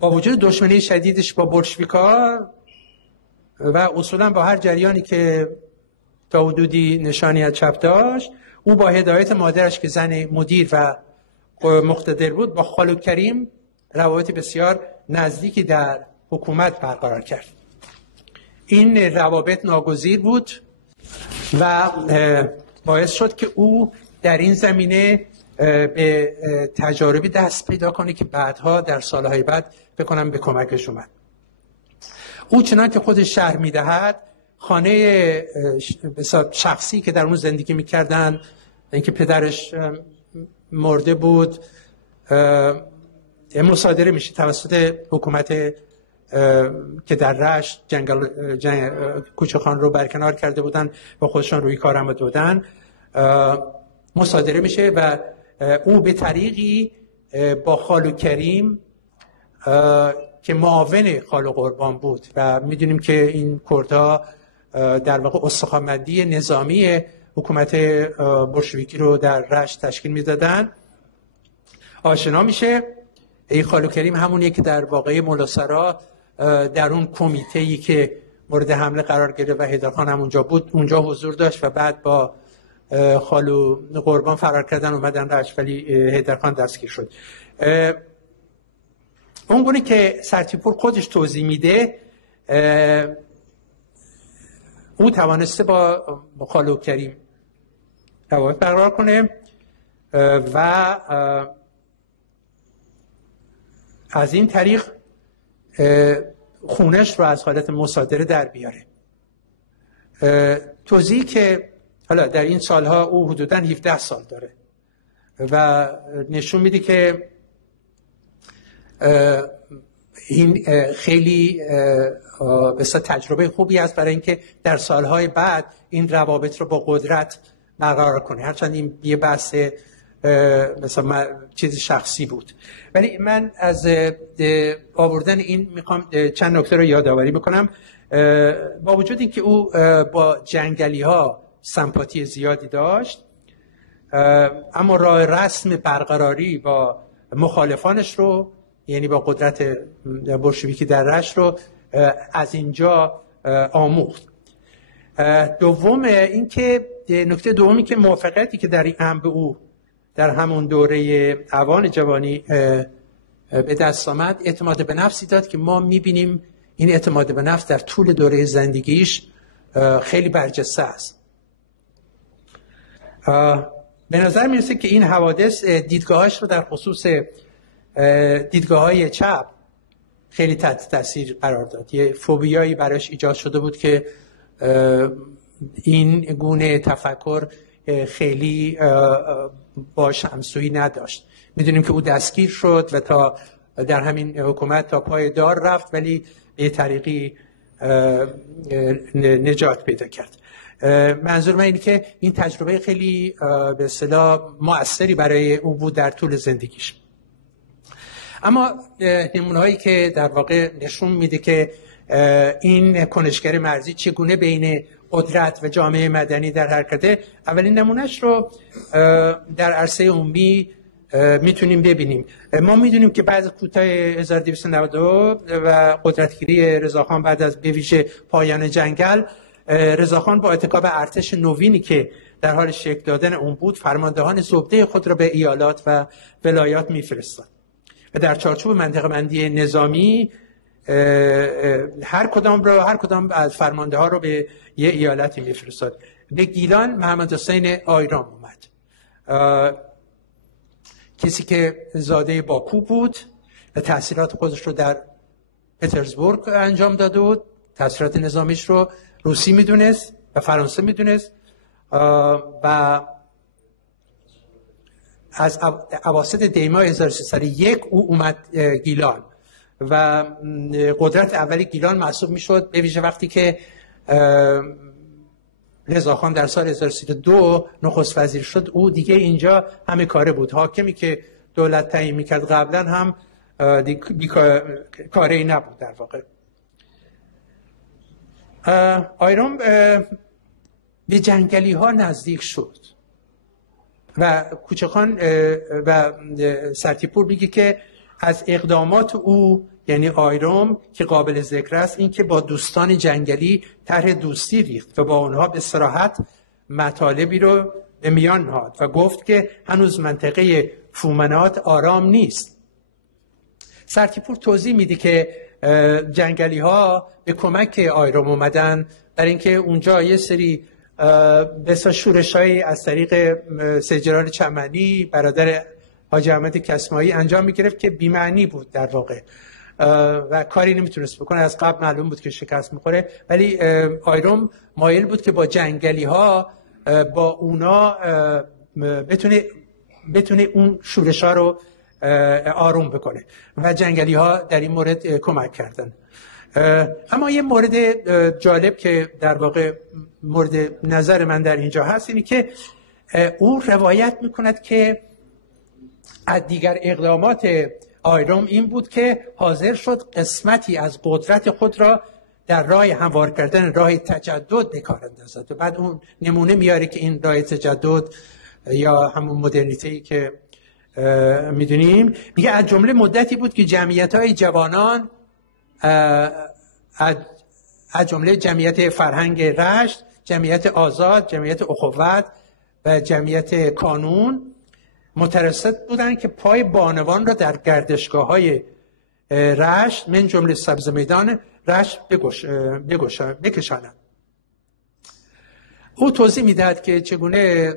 با وجود دشمنی شدیدش با بولشویکا و اصولا با هر جریانی که تا حدودی نشانی از چپ داشت، او با هدایت مادرش که زن مدیر و مقتدر بود با خالو کریم روابط بسیار نزدیکی در حکومت برقرار کرد. این روابط ناگزیر بود و باعث شد که او در این زمینه به تجاربی دست پیدا کنه که بعدها در سالهای بعد بکنم به کمکش اومد. او چنان که خودش شرح میدهد خانه شخصی که در اون زندگی میکردن، اینکه پدرش مرده بود، مصادره میشه توسط حکومت که در رشت کوچه‌خان رو برکنار کرده بودن و خودشان روی کار آمده بودن، مصادره میشه و او به طریقی با خالو کریم که معاون خالو قربان بود و میدونیم که این کردها در واقع استخوان‌بندی نظامی حکومت بولشویکی رو در رشت تشکیل میدادن، آشنا میشه. این خالو کریم همونیه که در واقع مولاسرا در اون کمیته‌ای که مورد حمله قرار گرفت و حیدرخان هم اونجا بود، اونجا حضور داشت و بعد با خالو قربان فرار کردن اومدن رشت، ولی حیدرخان دستگیر شد. اون گونه که سرتیپور خودش توضیح میده، او توانسته با خالو کریم روابط برقرار کنه و از این طریق خونش رو از حالت مصادره در بیاره. توضیحی که حالا در این سالها او حدوداً 17 سال داره و نشون میده که این خیلی بسیار تجربه خوبی است برای اینکه در سالهای بعد این روابط رو با قدرت برقرار کنه، هرچند این یه بحث مثلا چیز شخصی بود. ولی من از آوردن این میخوام چند نکته رو یادآوری بکنم. با وجود اینکه او با جنگلی ها سمپاتی زیادی داشت، اما راه رسم برقراری با مخالفانش رو، یعنی با قدرت بولشویکی در رشت رو از اینجا آموخت. دوم اینکه نکته دومی که موافقتی که در این امر به او در همون دوره اوان جوانی به دست آمد، اعتماد به نفسی داد که ما میبینیم این اعتماد به نفس در طول دوره زندگیش خیلی برجسته است. به نظر میرسه که این حوادث دیدگاهاش رو در خصوص دیدگاه‌های چپ خیلی تحت تاثیر قرار داد. یه فوبیایی براش ایجاد شده بود که این گونه تفکر خیلی باش همسویی نداشت. میدونیم که او دستگیر شد و تا در همین حکومت تا پای دار رفت، ولی به طریقی نجات پیدا کرد. منظور من اینه که این تجربه خیلی به اصطلاح مؤثری برای او بود در طول زندگیش. اما نمونه‌هایی که در واقع نشون میده که این کنشگر مرزی چگونه بین قدرت و جامعه مدنی در حرکته، اولین نمونهش رو در عرصه عمومی میتونیم ببینیم. ما میدونیم که بعد از کوتاه 1292 و قدرتگیری رضاخان بعد از به ویژه پایان جنگل، رضاخان با اتکا به ارتش نوینی که در حال شکل دادن اون بود، فرماندهان زبده خود را به ایالات و ولایات میفرستاد و در چارچوب منطقه بندی نظامی هر کدام از فرمانده ها رو به یه ایالتی میفرستاد. به گیلان محمد حسین آیرام اومد، کسی که زاده باکو بود و تحصیلات خودش رو در پترزبورگ انجام داده بود، تحصیلات نظامیش رو روسی میدونست و فرانسه میدونست و از اواسط دیماه 1301 او اومد گیلان و قدرت اولی گیلان محسوب میشد، به ویژه وقتی که رضاخان در سال 1302 نخست وزیر شد. او دیگه اینجا همه کاره بود. حاکمی که دولت تعیین میکرد قبلا هم کاری نبود در واقع. آیرام به جنگلی ها نزدیک شد و کوچکان و سرتیپور میگه که از اقدامات او یعنی آیرام که قابل ذکر است این که با دوستان جنگلی طرح دوستی ریخت و با اونها به صراحت مطالبی رو به میان نهاد و گفت که هنوز منطقه فومنات آرام نیست. سرتیپور توضیح میده که جنگلی ها به کمک آیرام اومدن برای اینکه اونجا یه سری بسیار شورش‌هایی از طریق سجران چمنی برادر حاجی احمد کسمایی انجام میگرفت که بی‌معنی بود در واقع و کاری نمیتونست بکنه. از قبل معلوم بود که شکست میخوره، ولی آیرام مایل بود که با جنگلی ها با اونا بتونه اون شورش ها رو آروم بکنه و جنگلی ها در این مورد کمک کردن. اما یه مورد جالب که در واقع مورد نظر من در اینجا هست اینه که او روایت میکند که از دیگر اقدامات آیرام این بود که حاضر شد قسمتی از قدرت خود را در راه هموار کردن راه تجدد به کار اندازد و بعد اون نمونه میاره که این راه تجدد یا همون مدرنیته‌ای که میدونیم، میگه از جمله مدتی بود که جمعیت‌های جوانان از جمله جمعیت فرهنگ رشت، جمعیت آزاد، جمعیت اخوت و جمعیت کانون مترصد بودند که پای بانوان را در گردشگاه‌های رشت من جمله سبز میدان رشت بکشانند. او توضیح میدهد که چگونه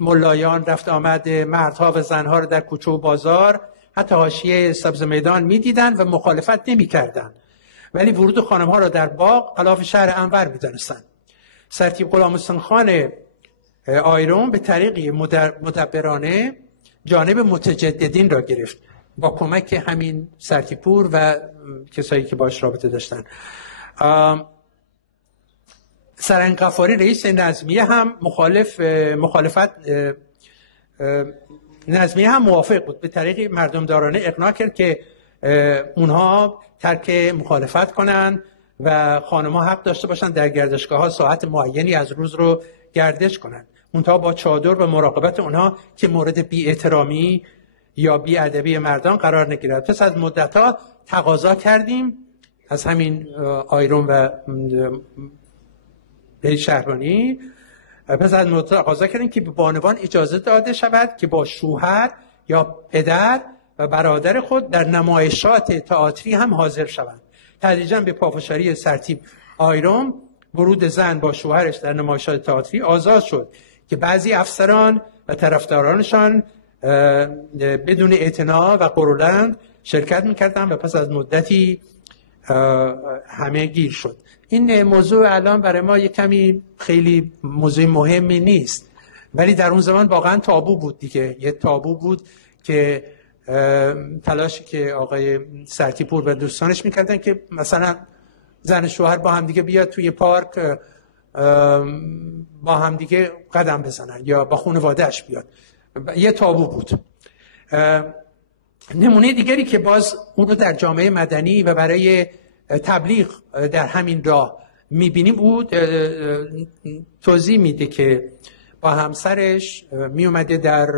ملایان رفت آمد مردها و زنها را در کوچه و بازار حتی حاشیه سبز میدان میدیدند و مخالفت نمی‌کردند، ولی ورود خانم‌ها را در باغ خلاف شرع انور می‌دانستند. سرتیپ غلام حسین خان آیرام به طریقی مدبرانه جانب متجددین را گرفت با کمک همین سرتیپور و کسایی که باش رابطه داشتن. سرهنگ غفاری رئیس نظمیه هم نظمیه هم موافق بود. به طریقی مردمدارانه اقناع کرد که اونها ترک مخالفت کنند و خانم‌ها حق داشته باشند در گردشگاه‌ها ساعت معینی از روز رو گردش کنند، منتها با چادر و مراقبت اونها که مورد بی‌احترامی یا بی‌ادبی مردان قرار نگیرد. پس از مدت‌ها تقاضا کردیم از همین آیرام و شهربانی، پس از مدت تقاضا کردیم که به بانوان اجازه داده شود که با شوهر یا پدر و برادر خود در نمایشات تئاتری هم حاضر شوند. تدریجاً به پافشاری سرتیپ آیرام ورود زن با شوهرش در نمایشات تئاتری آزاد شد که بعضی افسران و طرفدارانشان بدون اعتنا و قرولند شرکت می‌کردند و پس از مدتی همه گیر شد. این موضوع الان برای ما یک کمی خیلی موضوع مهمی نیست، ولی در اون زمان واقعا تابو بود دیگه. یه تابو بود که تلاشی که آقای سرتیپور و دوستانش میکردن که مثلا زن شوهر با هم دیگه بیاد توی پارک با هم دیگه قدم بزنن یا با خانواده‌اش بیاد، یه تابو بود. نمونه دیگری که باز اون رو در جامعه مدنی و برای تبلیغ در همین راه میبینیم بود، توضیح میده که با همسرش میومده در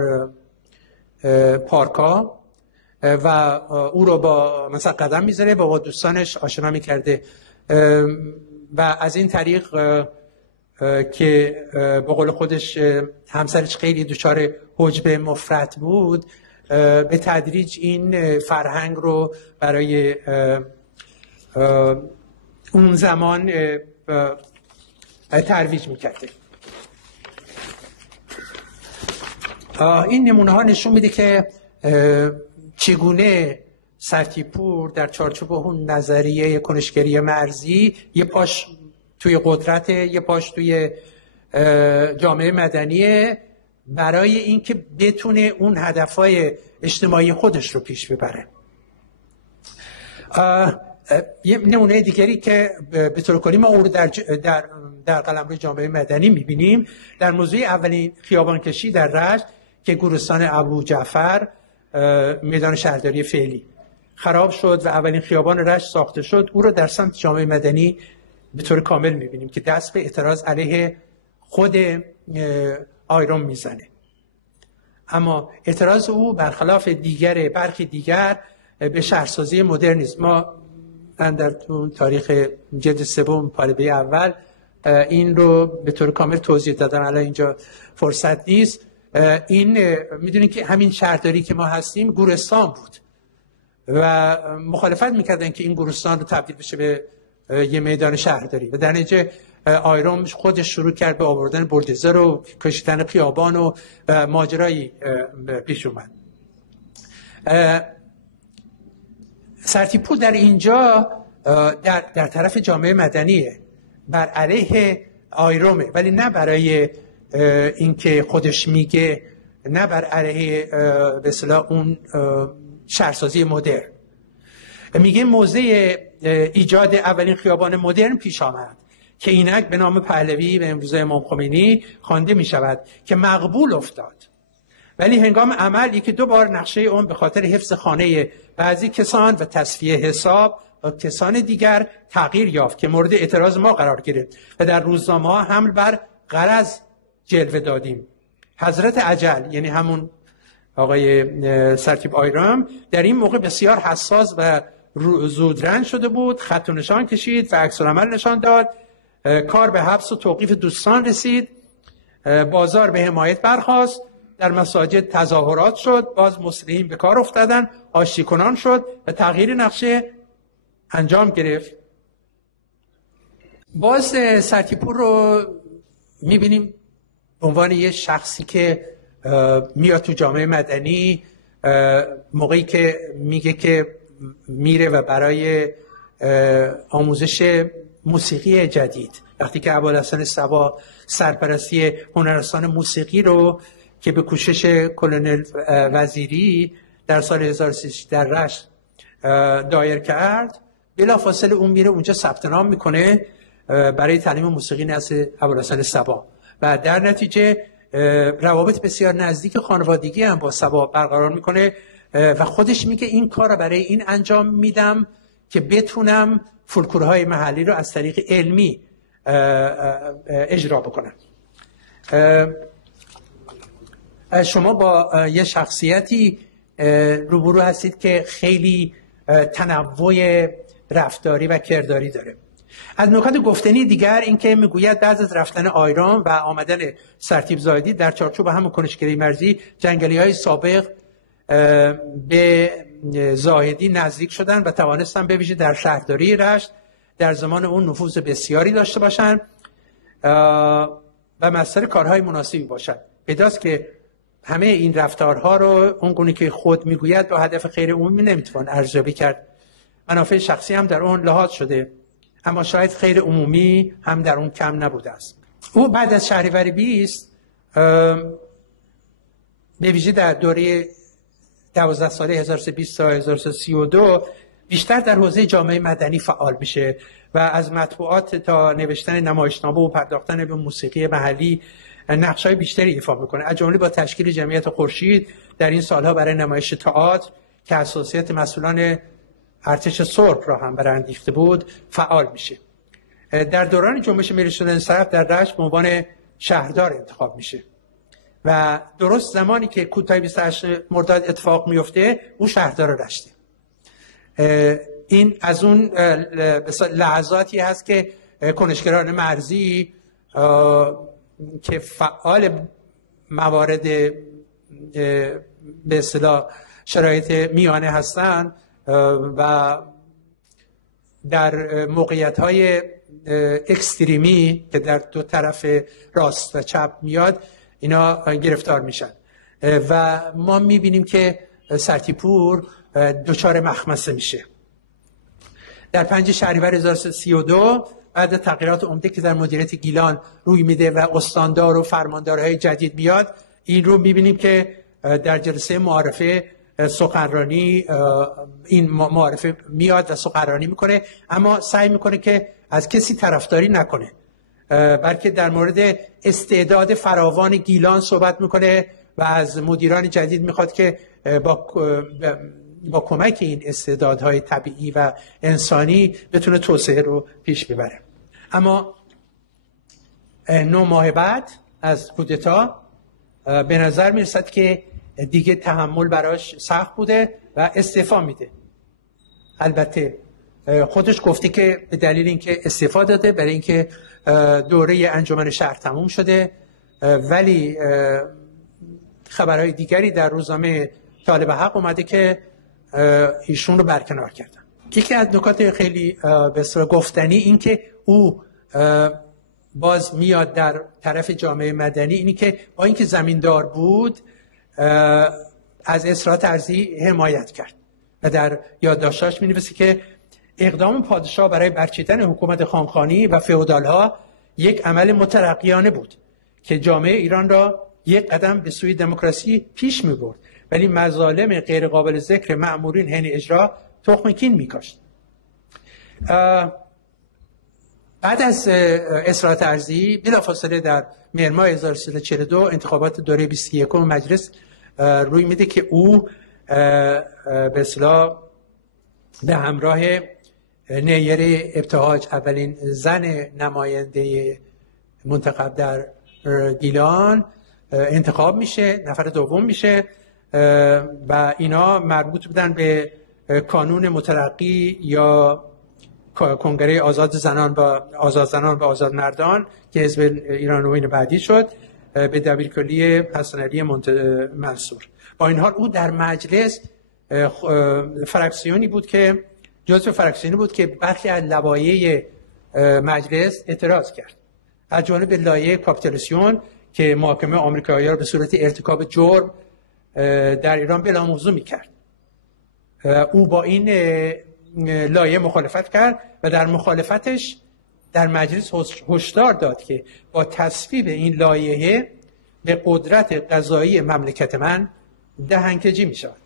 پارکا و او رو با مثلا قدم میذاره با دوستانش آشنا میکرده و از این طریق که به قول خودش همسرش خیلی دچار حجب مفرط بود، به تدریج این فرهنگ رو برای اون زمان ترویج میکرده. این نمونه ها نشون میده که چگونه سرتیپور در چارچوب اون نظریه کنشگری مرزی یه پاش توی قدرت، یه پاش توی جامعه مدنیه برای اینکه بتونه اون هدفهای اجتماعی خودش رو پیش ببره. یه نمونه دیگری که به طور کلی ما اون رو در قلمرو جامعه مدنی میبینیم در موضوع اولین خیابانکشی در رشت که گورستان ابو جعفر میدان شهرداری فعلی خراب شد و اولین خیابان رشت ساخته شد. او رو در سمت جامعه مدنی به طور کامل میبینیم که دست به اعتراض علیه خود آیرام میزنه. اما اعتراض او برخلاف برخی دیگر به شهرسازی مدرن است. من در تاریخ جلد سوم پاره اول این رو به طور کامل توضیح دادم، الان اینجا فرصت نیست. این میدونید که همین شهرداری که ما هستیم گورستان بود و مخالفت میکردن که این گورستان رو تبدیل بشه به یه میدان شهرداری و در نتیجه آیرام خودش شروع کرد به آوردن بولدوزر و کشیدن خیابان و ماجرایی پیش اومد. سرتیپور در اینجا در طرف جامعه مدنیه، بر علیه آیرومه، ولی نه برای اینکه خودش میگه، نه بر علیه به اصطلاح اون شهرسازی مدرن. میگه موضع ایجاد اولین خیابان مدرن پیش آمد که اینک به نام پهلوی به امروزه امام خمینی خوانده می شود که مقبول افتاد، ولی هنگام عمل یکی دو بار نقشه اون به خاطر حفظ خانه بعضی کسان و تصفیه حساب و کسان دیگر تغییر یافت که مورد اعتراض ما قرار گرفت و در روزنامه ها حمل بر غرض جلوه دادیم. حضرت عجل، یعنی همون آقای سرتیپ آیرام، در این موقع بسیار حساس و زودرنج شده بود، خط و نشان کشید و عکس العمل نشان داد. کار به حبس و توقیف دوستان رسید، بازار به حمایت برخاست، در مساجد تظاهرات شد، باز مسلمین به کار افتادن، آشتی کنان شد و تغییر نقشه انجام گرفت. باز سرتیپور رو میبینیم به عنوان یه شخصی که میاد تو جامعه مدنی، موقعی که میگه که میره و برای آموزش موسیقی جدید، وقتی که ابوالحسن صبا سرپرستی هنرستان موسیقی رو که به کوشش کلونل وزیری در سال 1300 در رشت دایر کرد، بلافاصله اون میره اونجا ثبت نام میکنه برای تعلیم موسیقی نزد ابوالحسن صبا و در نتیجه روابط بسیار نزدیک خانوادگی هم با صبا برقرار میکنه و خودش میگه این کار رو برای این انجام میدم که بتونم فولکلورهای محلی رو از طریق علمی اجرا بکنم. شما با یه شخصیتی روبرو هستید که خیلی تنوع رفتاری و کرداری داره. از نکات گفتنی دیگر این که میگوید بعد از رفتن آیرام و آمدن سرتیپ زاهدی در چارچوب همون کنشگری مرزی، جنگلی‌های سابق به زاهدی نزدیک شدن و توانستن به ویژه در شهرداری رشت در زمان اون نفوذ بسیاری داشته باشند و مصدر کارهای مناسبی باشند. پیداست که همه این رفتارها رو اون گونه که خود میگوید با هدف خیر عمومی نمیتوان ارزیابی کرد. منافع شخصی هم در اون لحاظ شده، اما شاید خیر عمومی هم در اون کم نبوده است. او بعد از شهریور 20 به ویژه در دوره 12 ساله 1320 تا 1332 بیشتر در حوزه جامعه مدنی فعال میشه و از مطبوعات تا نوشتن نمایشنامه و پرداختن به موسیقی محلی نقش‌های بیشتری ایفا میکنه. از جمله با تشکیل جمعیت خورشید در این سالها برای نمایش تئاتر که حساسیت مسئولان ارتش سرخ را هم برانگیخته بود فعال میشه. در دوران جنبش ملی شدن صرف در رشت به عنوان شهردار انتخاب میشه و درست زمانی که کودتای 28 مرداد اتفاق میفته او شهردار رشته. این از اون لحظاتی هست که کنشگران مرزی که فعال موارد به اصطلاح شرایط میانه هستند و در موقعیت‌های اکستریمی که در دو طرف راست و چپ میاد اینا گرفتار میشن و ما میبینیم که سرتیپور دچار مخمصه میشه. در 5 شهریور 1332 بعد تغییرات عمده که در مدیریت گیلان روی میده و استاندار و فرماندارهای جدید میاد، این رو میبینیم که در جلسه معارفه سخنرانی این معارفه میاد و سخنرانی میکنه، اما سعی میکنه که از کسی طرفداری نکنه، بلکه در مورد استعداد فراوان گیلان صحبت میکنه و از مدیران جدید میخواد که با کمک این استعدادهای طبیعی و انسانی بتونه توسعه رو پیش ببره. اما 9 ماه بعد از کودتا به نظر میرسد که دیگه تحمل براش سخت بوده و استعفا میده. البته خودش گفته که به دلیل اینکه استعفا داده برای اینکه دوره انجمن شهر تموم شده، ولی خبرهای دیگری در روزنامه طالب حق اومده که ایشون رو برکنار کردن. یکی از نکات خیلی به اصطلاح گفتنی این که او باز میاد در طرف جامعه مدنی، اینی که با اینکه زمیندار بود از اصلاحات ارضی حمایت کرد و در یادداشتاش می‌نویسه که اقدام پادشاه برای برچیدن حکومت خانخانی و فئودال‌ها یک عمل مترقیانه بود که جامعه ایران را یک قدم به سوی دموکراسی پیش می‌برد، ولی مظالم غیر قابل ذکر مأمورین حین اجرا تخم کین می‌کاشت. بعد از اصلاحات ارضی بلافاصله در مهر ماه 1342 انتخابات دوره 21 مجلس روی میده که او به اصطلاح به همراه نیر ابتهاج، اولین زن نماینده منتخب در گیلان، انتخاب میشه، نفر دوم میشه و اینا مربوط بودن به کانون مترقی یا کنگره آزاد زنان و آزاد مردان که حزب ایران نوین بعدی شد به دبیرکلی حسن علی منصور. با این حال او در مجلس فرکسیونی بود که جزو فرکسیونی بود که برخی از لوایح مجلس اعتراض کرد، از جانب لایحه کاپیتولیسیون که محاکمه آمریکایی‌ها را به صورت ارتکاب جرم در ایران بلا موضوع می‌کرد. او با این لایحه مخالفت کرد و در مخالفتش در مجلس هشدار داد که با تصویب این لایحه به قدرت قضایی مملکت من دهنکجی می شود.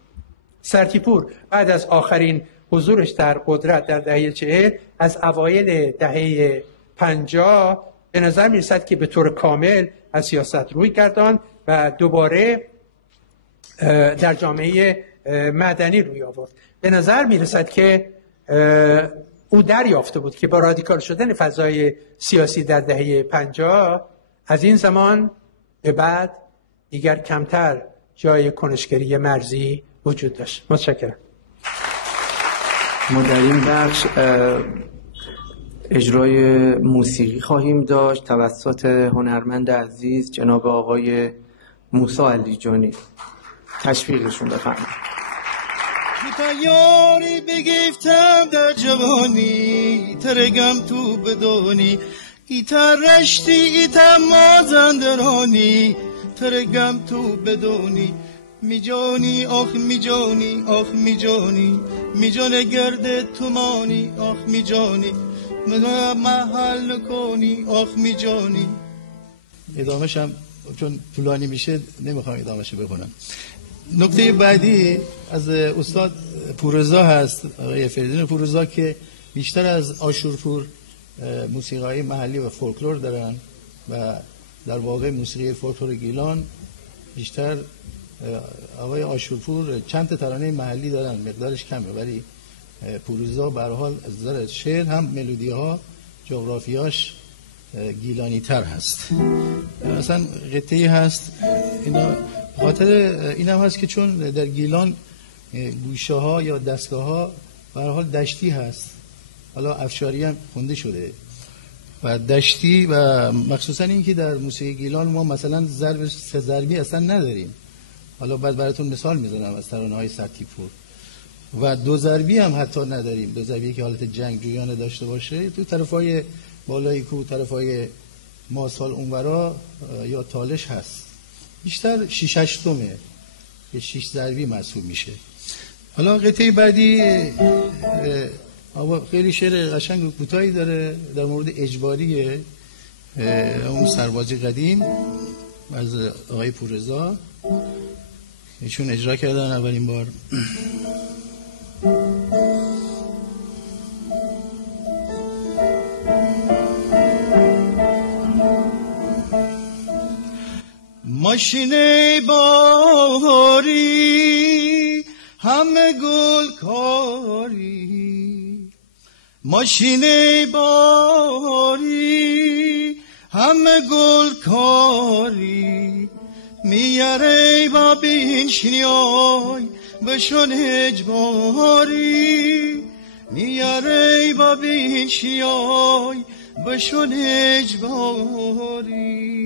سرتیپور بعد از آخرین حضورش در قدرت در دهه 40 از اوایل دهه 50 به نظر می رسد که به طور کامل از سیاست روی گرداند و دوباره در جامعه مدنی روی آورد. به نظر می رسد که او دریافته بود که با رادیکال شدن فضای سیاسی در دهه 50 از این زمان به بعد دیگر کمتر جای کنشگری مرزی وجود داشت. متشکرم. ما در این بخش اجرای موسیقی خواهیم داشت توسط هنرمند عزیز جناب آقای موسی علیجانی. تشویقشون بفرمایید. یاری بگفتم در جوانی ترگم تو بدونی ایتر رشتی ایتر مازندرانی ترگم تو بدونی میجانی آخ میجانی آخ میجانی میجان گرد تومانی آخ میجانی محل نکنی آخ میجانی. ادامه‌شم چون طولانی میشه نمیخوام ادامه‌شو بخونم. نکته بعدی از استاد پوررضا هست، آقای فریدون پوررضا، که بیشتر از آشورپور موسیقی محلی و فولکلور دارن و در واقع موسیقی فولکلور گیلان بیشتر آقای آشورپور چند تا ترانه محلی دارن، مقدارش کمه، ولی پوررضا به هر حال از نظر شعر هم ملودی‌ها جغرافیاش گیلانی تر هست. مثلا قطعی هست اینا خاطر این هم هست که چون در گیلان گوشه ها یا دستگاه ها به هر حال دشتی هست، حالا افشاری هم خونده شده و دشتی و مخصوصا این که در موسیقی گیلان ما مثلا ضرب سه ضربی اصلا نداریم. حالا بعد براتون مثال میزنم از ترانه های سرتیپور. و دو ضربی هم حتی نداریم، دو ضربی که حالت جنگ جویانه داشته باشه. تو طرفای بالای کوه، طرفای ماسال اونورا یا تالش هست، بیشتر 6/8 که 6 ضربی محسوب میشه. حالا قطعه بعدی خیلی شعر قشنگ و کوتاهی داره در مورد اجباریه، اون سربازی قدیم از آقای پوررضا، ایشون اجرا کردن اولین بار. ماشین باری همه گل کاری، ماشین باری همه گل کاری، میاره با بی بین شنیای بشون اجباری نیاره با بین شنیای بشون اجباری.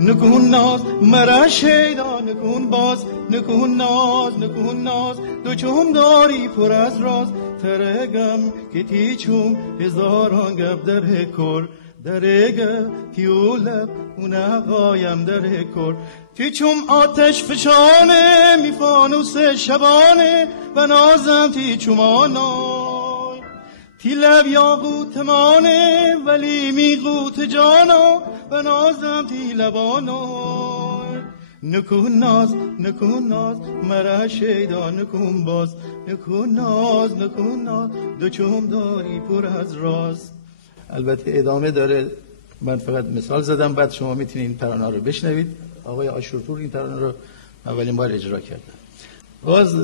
نکن ناز مرا شیدا نکن باز نکن ناز دو چوم داری پر از راز ترگم که تی چوم هزاران گب در کر درگه تیولب اون آقایم در کر تی چوم آتش فشانه می فانوس شبانه و نازم تی چومانای تی لب یاقوت مانه ولی می قوت جانا و نازم تی لبانای. نکن ناز مرا شیدا نکن باز نکن ناز دو چوم داری پر از راز. البته ادامه داره، من فقط مثال زدم، بعد شما میتونید این ترانه رو بشنوید. آقای عاشورپور این ترانه رو اولین بار اجرا کردن. باز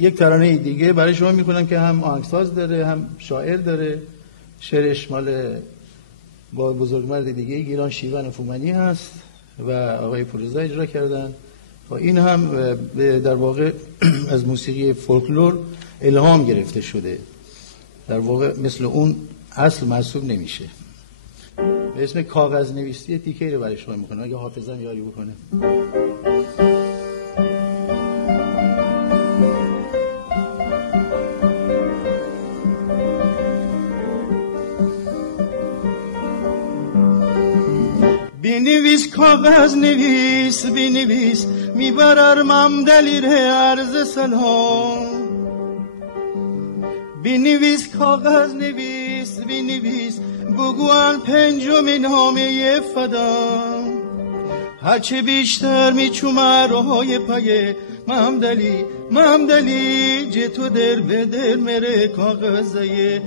یک ترانه دیگه برای شما میکنم که هم آهنگساز داره هم شاعر داره. شعرش مال با بزرگمرد دیگه گیلان شیون فومنی هست و آقای پورزا اجرا کردن. و این هم در واقع از موسیقی فولکلور الهام گرفته شده، در واقع مثل اون اصل محسوب نمیشه. به اسم کاغذ نویسی تیکه رو برای شما میکنم اگه حافظم یاری بکنه. بنویس کاغذ نویس بنویس میبرم دلیر عرض سلام. بنویس کاغذ نویس بنویس بگوان پنجم نامه فدا. هرچه بیشتر میچومه راهای پایه مهمدلی جه تو در به در مره کاغذه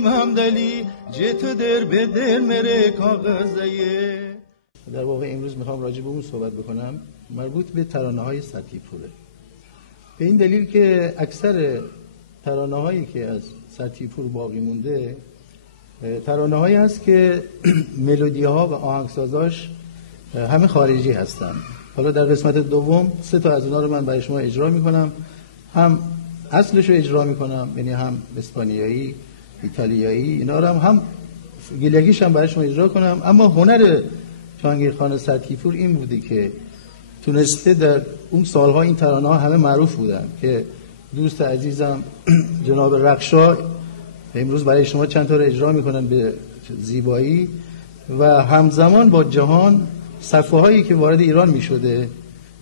مهمدلی جه تو در به در مره کاغذه. در واقع امروز میخوام راجع به اون صحبت بکنم، مربوط به ترانه های سطیپوره. به این دلیل که اکثر ترانه هایی که از سطیپور باقی مونده ترانه هایی هست که ملودی ها و آهنگسازاش همه خارجی هستن. حالا در قسمت دوم 3 تا از اونا رو من برای شما اجرا میکنم، هم اصلش رو اجرا میکنم، یعنی هم اسپانیایی، ایتالیایی، اینا رو هم گیلگیش هم برای شما اجرا کنم. اما هنر جهانگیرخان سطیپور این بوده که تونسته در اون سالها این ترانه ها همه معروف بودن که دوست عزیزم جناب رخشا امروز برای شما چند تا رو اجرا میکنن به زیبایی و همزمان با جهان صفحه هایی که وارد ایران میشده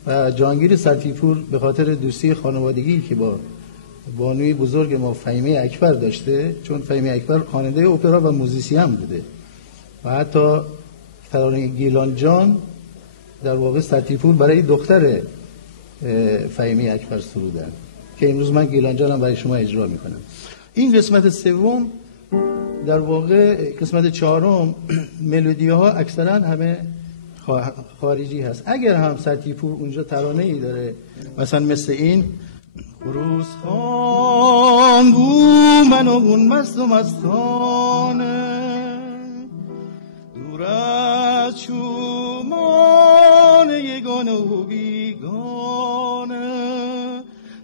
و جهانگیر سطیپور به خاطر دوستی خانوادگی که با بانوی بزرگ ما فهیمه اکبر داشته، چون فهیمه اکبر خواننده اپرا و موزیسین بوده و حتی ترانه گیلان جان در واقع سطیپور برای دختر فهیمه اکبر سرودن که امروز من گیلان جانم برای شما اجرا میکنم. این قسمت سوم در واقع قسمت چهارم ملودی ها اکثرا همه خارجی هست. اگر هم سطیپور اونجا ترانه ای داره مثلا مثل این خروس خان بو من و اون مست و مستانه دور از چومان یگانه و بیگانه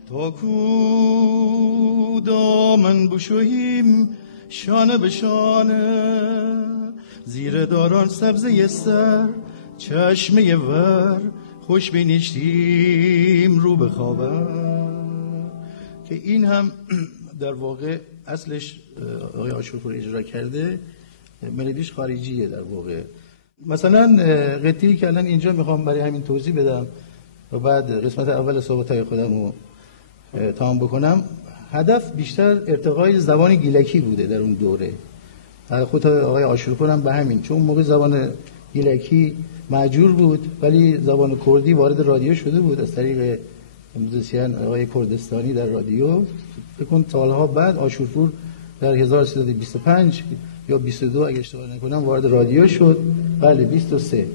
تا کو دامن بشویم شانه به شانه زیر داران سبزه سر چشمه ور خوش بینشتیم رو به خاور که این هم در واقع اصلش آقای عاشورپور اجرا کرده، ملودیش خارجیه در واقع. مثلا قطعی که الان اینجا میخوام برای همین توضیح بدم و بعد قسمت اول صحبت‌های خودم رو تمام بکنم. هدف بیشتر ارتقای زبان گیلکی بوده در اون دوره. خود آقای عاشورپور هم به همین، چون موقع زبان گیلکی مهجور بود ولی زبان کردی وارد رادیو شده بود از طریق موزیسین آقای کردستانی در رادیو. فکر کنم سالها بعد عاشورپور در 1325 یا 22 اگه اشتباه نکنم وارد رادیو شد. بله 23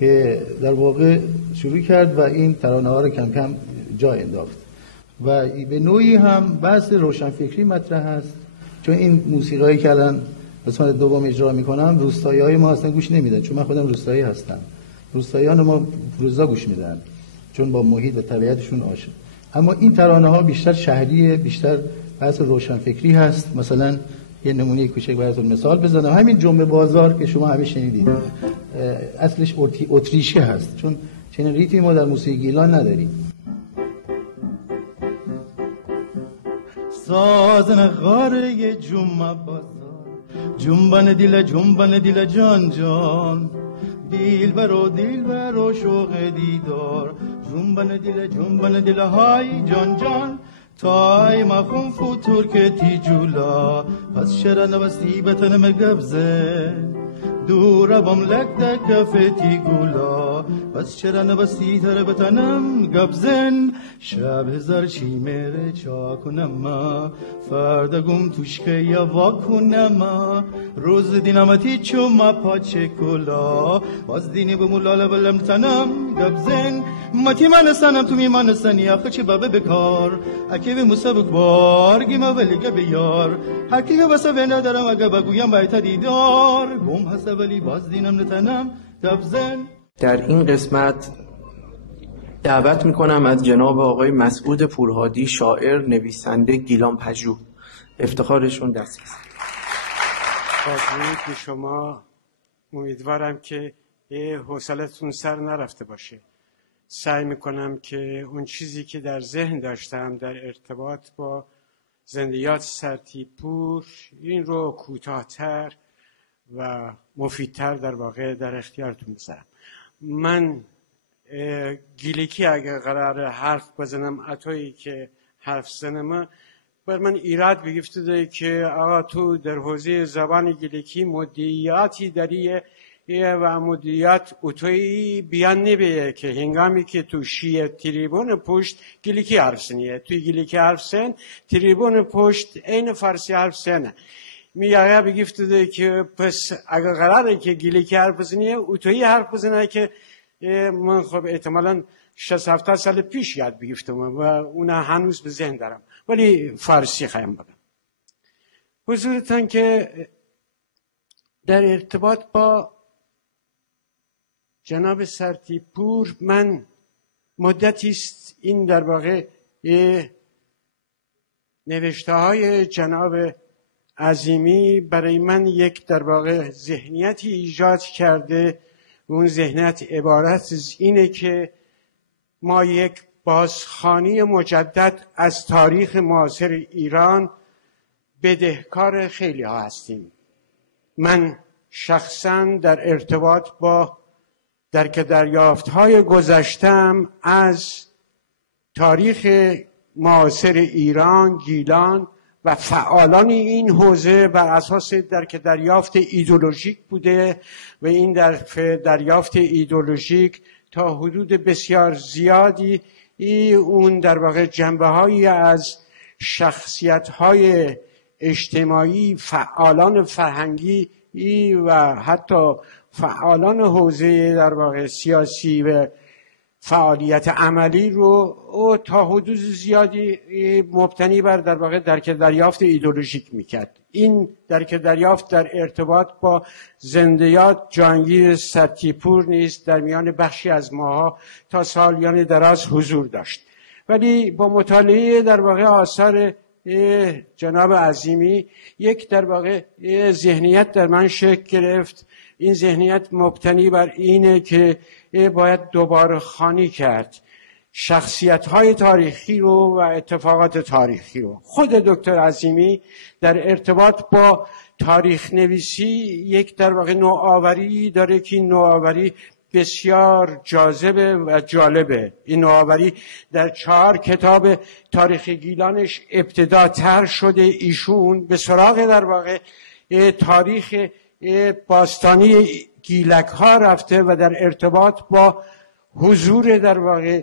که در واقع شروع کرد و این ترانه‌ها رو کم کم جا انداخت و به نوعی هم بحث روشنفکری مطرح هست، چون این موسیقایی که الان قسمت دوم اجرا میکنم روستایی‌های ما اصلا گوش نمیدن، چون من خودم روستایی هستم. روستاییان ما روزا گوش میدن چون با محیط و طبیعتشون آشنا. اما این ترانه‌ها بیشتر شهریه، بیشتر بحث روشنفکری هست. مثلا یه نمونه کوچک براتون مثال بزنم، همین جنبه بازار که شما همه شنیدید اصلش اتریشی هست، چون چنین ریتمی ما در موسیقی گیلان نداریم. سازن غاره جمعه بازار، جنبن دیل جان جان، دیل برو شوق دیدار، جنبن دیل های جان جان، تای مخون فوتور که تی جولا، پس شرن بستی بتنم گبزه، دور بملک در کفتی گولا، پس چرا بستی تر بتنم گبزن، شب هزار چی میره چا کنم، فردگم توشکه یا واکنم، روز دینامتی چوما پاچه کلا، باز دینی به مولاله بلم تنم گبزن، ماتی من سنم تو می من سنی آخه چه بابه بکار، اکی به مسابق بار گیما ولیگه بیار، هر کی بسه به ندارم اگه بگویم باید دیدار، گم هست ولی باز دینم نتنم گبزن. در این قسمت دعوت میکنم از جناب آقای مسعود پورهادی، شاعر نویسنده گیلان پژوه، افتخارشون دست بزنید. درود به شما. امیدوارم که حوصلتون سر نرفته باشه. سعی میکنم که اون چیزی که در ذهن داشتم در ارتباط با زندیات سرتیپور این رو کوتاه‌تر و مفیدتر در واقع در اختیارتون بذارم. من گیلکی اگر قرار حرف بزنم اتایی که حرف زنم بر من ایراد بگیفته که آقا تو در حوزه زبان گیلکی مدعیاتی داری و مدعیات اتوی بیان نبیه که هنگامی که تو شیه تریبون پشت گیلکی حرف سنیه، توی گیلکی حرف سن تریبون پشت این فارسی حرف سنه. میگه بگیفته که پس اگر قراره که گیلکی حرف بزنیه اتوی حرف بزنه که من خب احتمالاً 60-70 سال پیش یاد بگیفتم و اون هنوز به ذهن دارم، ولی فارسی خواهم بگم. حضورتان که در ارتباط با جناب سرتیپور من مدتی است این در واقع نوشته های جناب عظیمی برای من یک در واقع ذهنیتی ایجاد کرده. اون ذهنیت عبارت از اینه که ما یک بازخوانی مجدد از تاریخ معاصر ایران بدهکار خیلی ها هستیم. من شخصا در ارتباط با درک دریافت‌های گذشتم از تاریخ معاصر ایران، گیلان و فعالان این حوزه بر اساس درک دریافت ایدئولوژیک بوده و این دریافت ایدئولوژیک تا حدود بسیار زیادی اون در واقع جنبه‌هایی از شخصیت‌های اجتماعی، فعالان فرهنگی و حتی فعالان حوزه در واقع سیاسی و فعالیت عملی رو تا حدود زیادی مبتنی بر در واقع درک دریافت ایدئولوژیک میکرد. این درک دریافت در ارتباط با زندیات جهانگیر سرتیپور نیز در میان بخشی از ماها تا سالیان دراز حضور داشت، ولی با مطالعه در واقع آثار جناب عظیمی یک در واقع ذهنیت در من شکل گرفت. این ذهنیت مبتنی بر اینه که باید دوباره خوانی کرد شخصیت‌های تاریخی رو و اتفاقات تاریخی رو. خود دکتر عظیمی در ارتباط با تاریخ نویسی یک در واقع نوآوری داره که این نوآوری بسیار جاذبه و جالبه. این نوآوری در 4 کتاب تاریخ گیلانش ابتداتر شده. ایشون به سراغ در واقع تاریخ باستانی گیلک ها رفته و در ارتباط با حضور در واقع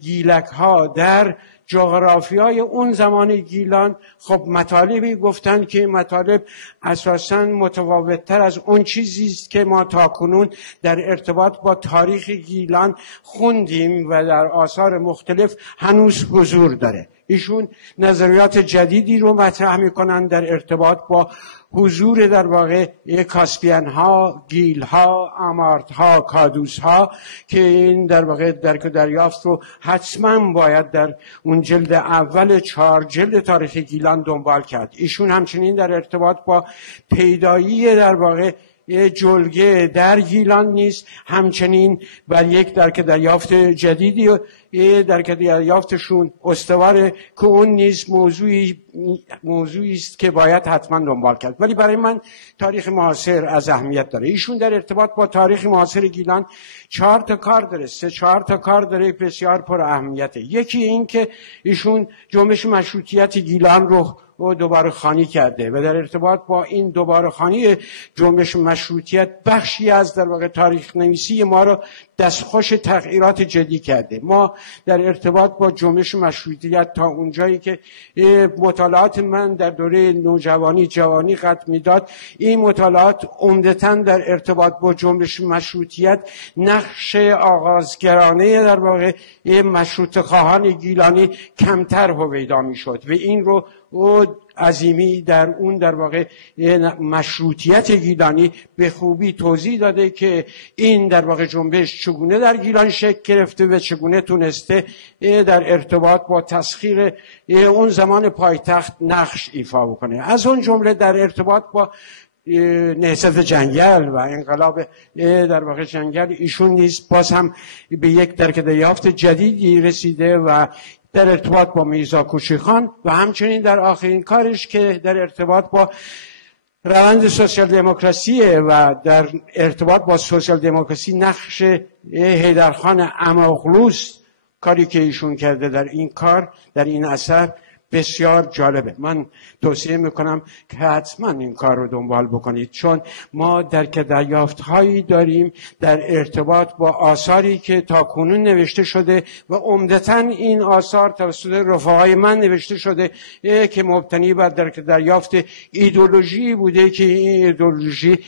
گیلک ها در جغرافیای اون زمان گیلان خب مطالبی گفتن که مطالب اساساً متفاوت‌تر از اون چیزی است که ما تاکنون در ارتباط با تاریخ گیلان خوندیم و در آثار مختلف هنوز حضور داره. ایشون نظریات جدیدی رو مطرح میکنن در ارتباط با حضور در واقع کاسپین ها، گیل ها، آمارت ها، کادوس ها که این در واقع درک و دریافت رو حتما باید در اون جلد اول 4 جلد تاریخ گیلان دنبال کرد. ایشون همچنین در ارتباط با پیدایی در واقع جلگه در گیلان نیست، همچنین بر یک درک دریافت جدیدی درک دریافتشون استواره که اون نیز موضوعی است که باید حتما دنبال کرد. ولی برای من تاریخ معاصر از اهمیت داره. ایشون در ارتباط با تاریخ معاصر گیلان 4 تا کار داره، 4 تا کار داره بسیار پر اهمیته. یکی این که ایشون جنبش مشروطیت گیلان رو دوباره خوانی کرده و در ارتباط با این دوباره خوانی جنبش مشروطیت بخشی از در واقع تاریخ نویسی ما رو دستخوش تغییرات جدی کرده. ما در ارتباط با جنبش مشروطیت تا اونجایی که مطالعات من در دوره نوجوانی جوانی قد میداد، این مطالعات عمدتاً در ارتباط با جنبش مشروطیت نقش آغازگرانه در واقع مشروطه خواهان گیلانی کمتر هویدا میشد و این رو عظیمی در اون در واقع مشروطیت گیلانی به خوبی توضیح داده که این در واقع جنبش چگونه در گیلان شکل گرفته و چگونه تونسته در ارتباط با تسخیر اون زمان پایتخت نقش ایفا بکنه. از اون جمله در ارتباط با نهضت جنگل و انقلاب در واقع جنگل ایشون نیز باز هم به یک درک دریافت جدیدی رسیده و در ارتباط با میرزا کوچیخان و همچنین در آخرین کارش که در ارتباط با روند سوسیال دموکراسی و در ارتباط با سوسیال دموکراسی نقش حیدرخان اماغلوس کاری که ایشون کرده در این کار، در این اثر بسیار جالبه. من توصیه میکنم که حتما این کار رو دنبال بکنید، چون ما درک دریافت‌هایی داریم در ارتباط با آثاری که تاکنون نوشته شده و عمدتاً این آثار توسط رفقای من نوشته شده که مبتنی بر درک دریافت ایدئولوژی بوده که این ایدئولوژی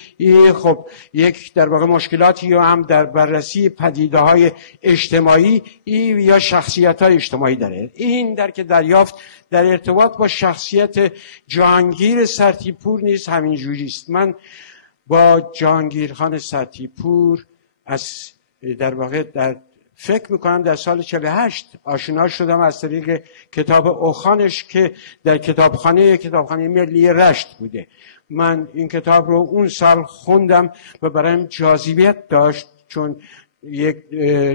خب یک در واقع مشکلاتی هم در بررسی پدیده‌های اجتماعی یا شخصیت‌های اجتماعی داره. این درک دریافت در ارتباط با شخصیت جهانگیر سرتیپور نیز همینجوری است. من با جهانگیر خان سرتیپور از در واقع فکر میکنم در سال 48 آشنا شدم از طریق کتاب اوخانش که در کتابخانه ملی رشت بوده. من این کتاب رو اون سال خوندم و برایم جاذبیت داشت، چون یک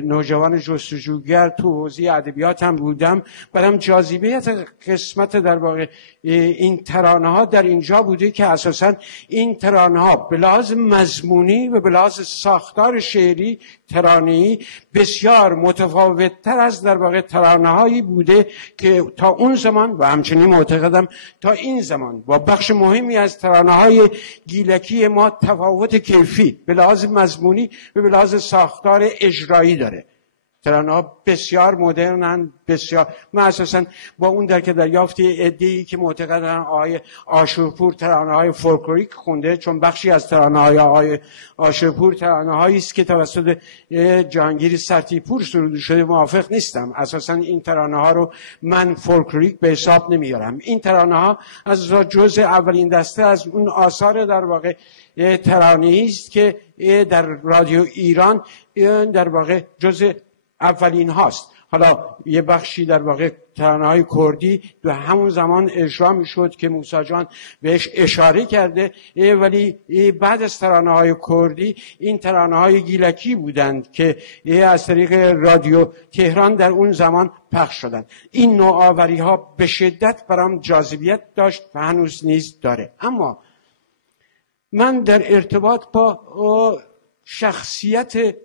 نوجوان جستجوگر تو حوزه ادبیات هم بودم. برام جاذبیت قسمت در واقع این ترانه ها در اینجا بوده که اساساً این ترانه ها به لحاظ مضمونی و به لحاظ ساختار شعری ترانه‌ای بسیار متفاوت‌تر از در واقع ترانه‌هایی بوده که تا اون زمان و همچنین معتقدم تا این زمان با بخش مهمی از ترانه‌های گیلکی ما تفاوت کیفی به لحاظ مضمونی و به لحاظ ساختار اجرایی داره. ترانه‌ها بسیار مدرنن، بسیار. من اساساً با اون درک دریافت عده‌ای که معتقدن آقای آشورپور ترانه‌های فولکلوریک خونده، چون بخشی از ترانه‌های آقای آشورپور ترانه‌هایی است که توسط جهانگیر سرتیپور سروده شده، موافق نیستم. اساساً این ترانه‌ها رو من فولکلوریک به حساب نمیارم. این ترانه‌ها از جزء اولین دسته از اون آثار در واقع ترانه‌ای است که در رادیو ایران در واقع جزء اولین هاست. حالا یه بخشی در واقع ترانه‌های کردی در همون زمان اجرا میشد که موسی جان بهش اشاره کرده، ولی بعد از ترانه‌های کردی این ترانه‌های گیلکی بودند که از طریق رادیو تهران در اون زمان پخش شدند. این نوآوری‌ها به شدت برام جاذبیت داشت و هنوز نیز داره. اما من در ارتباط با شخصیت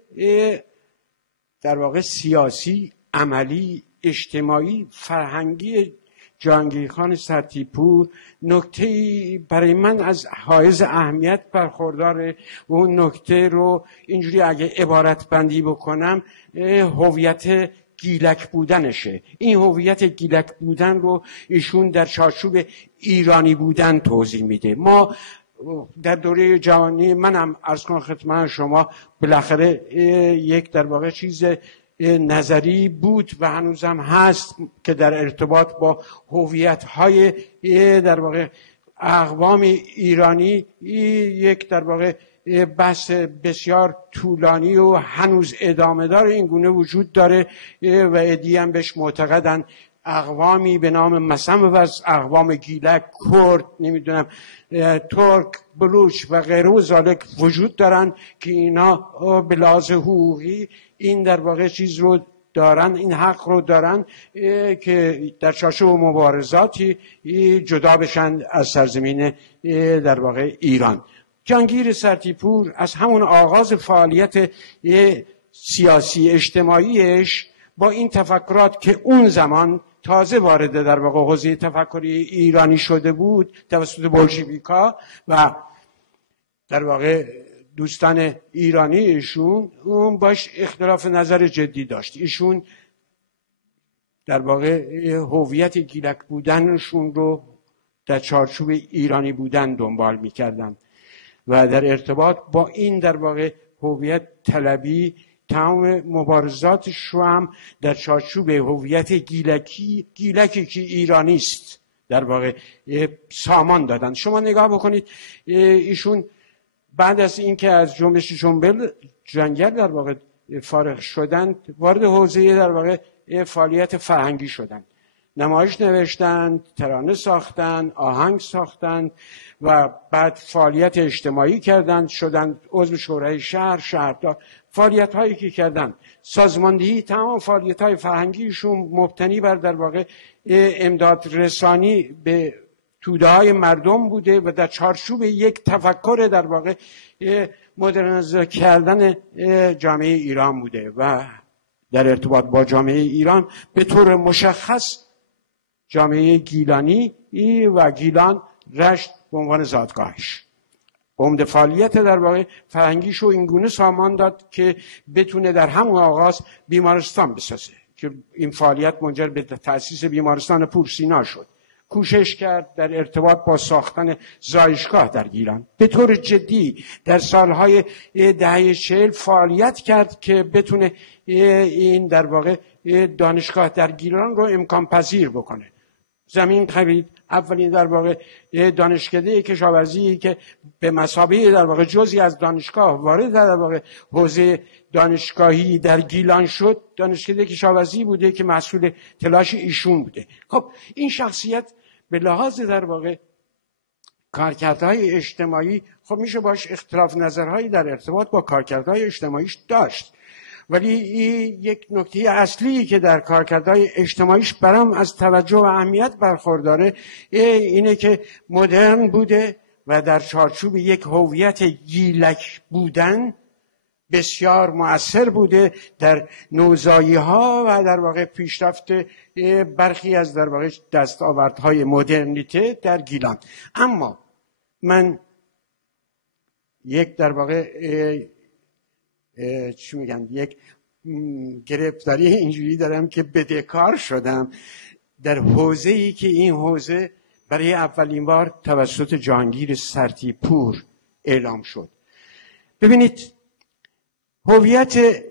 در واقع سیاسی، عملی، اجتماعی، فرهنگی جهانگیر خان سرتیپور نکته‌ای برای من از حائز اهمیت برخورداره و اون نکته رو اینجوری اگه عبارت بندی بکنم هویت گیلک بودنشه. این هویت گیلک بودن رو ایشون در چارچوب ایرانی بودن توضیح میده. ما در دوره جوانی منم عرض کنم خدمت شما بالاخره یک در واقع چیز نظری بود و هنوزم هست که در ارتباط با هویت‌های در واقع اقوام ایرانی یک در واقع بحث بسیار طولانی و هنوز ادامه داره این گونه وجود داره و عده‌ای هم بهش معتقدن. اقوامی به نام مثلا و اقوام گیلک، کرد، نمیدونم ترک، بلوچ و غیره و ذالک وجود دارن که اینا به لحاظ حقوقی این در واقع چیز رو دارن، این حق رو دارن که در چارچوب مبارزاتی جدا بشن از سرزمین در واقع ایران. جهانگیر سرتیپور از همون آغاز فعالیت سیاسی اجتماعیش با این تفکرات که اون زمان تازه وارد در واقع حوزه تفکری ایرانی شده بود توسط بولشویکا و در واقع دوستان ایرانی ایشون، اون باش اختلاف نظر جدی داشت. ایشون در واقع هویت گیلک بودنشون رو در چارچوب ایرانی بودن دنبال میکردن و در ارتباط با این در واقع هویت طلبی تمام مبارزاتش رو هم در چارچوب هویت گیلکی که ایرانی است در واقع سامان دادن. شما نگاه بکنید ایشون بعد از اینکه از جنبش جنگل در واقع فارغ شدند وارد حوزه در واقع فعالیت فرهنگی شدند. نمایش نوشتند، ترانه ساختند، آهنگ ساختند و بعد فعالیت اجتماعی کردند، شدند عضو شورای شهردار. فعالیت هایی که کردند سازماندهی تمام فعالیت های فرهنگیشون مبتنی بر در واقع امداد رسانی به توده های مردم بوده و در چارچوب یک تفکر در واقع مدرنیزه کردن جامعه ایران بوده و در ارتباط با جامعه ایران به طور مشخص جامعه گیلانی و گیلان رشت به عنوان زادگاهش عمده فعالیت در واقع فرهنگیش رو اینگونه سامان داد که بتونه در همون آغاز بیمارستان بسازه که این فعالیت منجر به تأسیس بیمارستان پورسینا شد. کوشش کرد در ارتباط با ساختن زایشگاه در گیلان. به طور جدی در سالهای دهه 40 فعالیت کرد که بتونه این در واقع دانشگاه در گیلان رو امکان پذیر بکنه. زمین خرید، اولین در واقع دانشکده کشاورزی که به مثابه در واقع جزئی از دانشگاه وارد در واقع حوزه دانشگاهی در گیلان شد، دانشکده کشاورزی بوده که مسئول تلاش ایشون بوده. خب این شخصیت به لحاظ در واقع کارکردهای اجتماعی خب میشه باش اختلاف نظرهایی در ارتباط با کارکردهای اجتماعیش داشت، ولی این یک نکته اصلی که در کارکردهای اجتماعیش برام از توجه و اهمیت برخورداره اینه که مدرن بوده و در چارچوب یک هویت گیلک بودن بسیار مؤثر بوده در نوزایی ها و در واقع پیشرفت برخی از در واقع دستاوردهای مدرنیته در گیلان. اما من یک در واقع چی میگن یک گرفتاری اینجوری دارم که بدهکار شدم در حوزه‌ای که این حوزه برای اولین بار توسط جهانگیر سرتیپور اعلام شد. ببینید هویت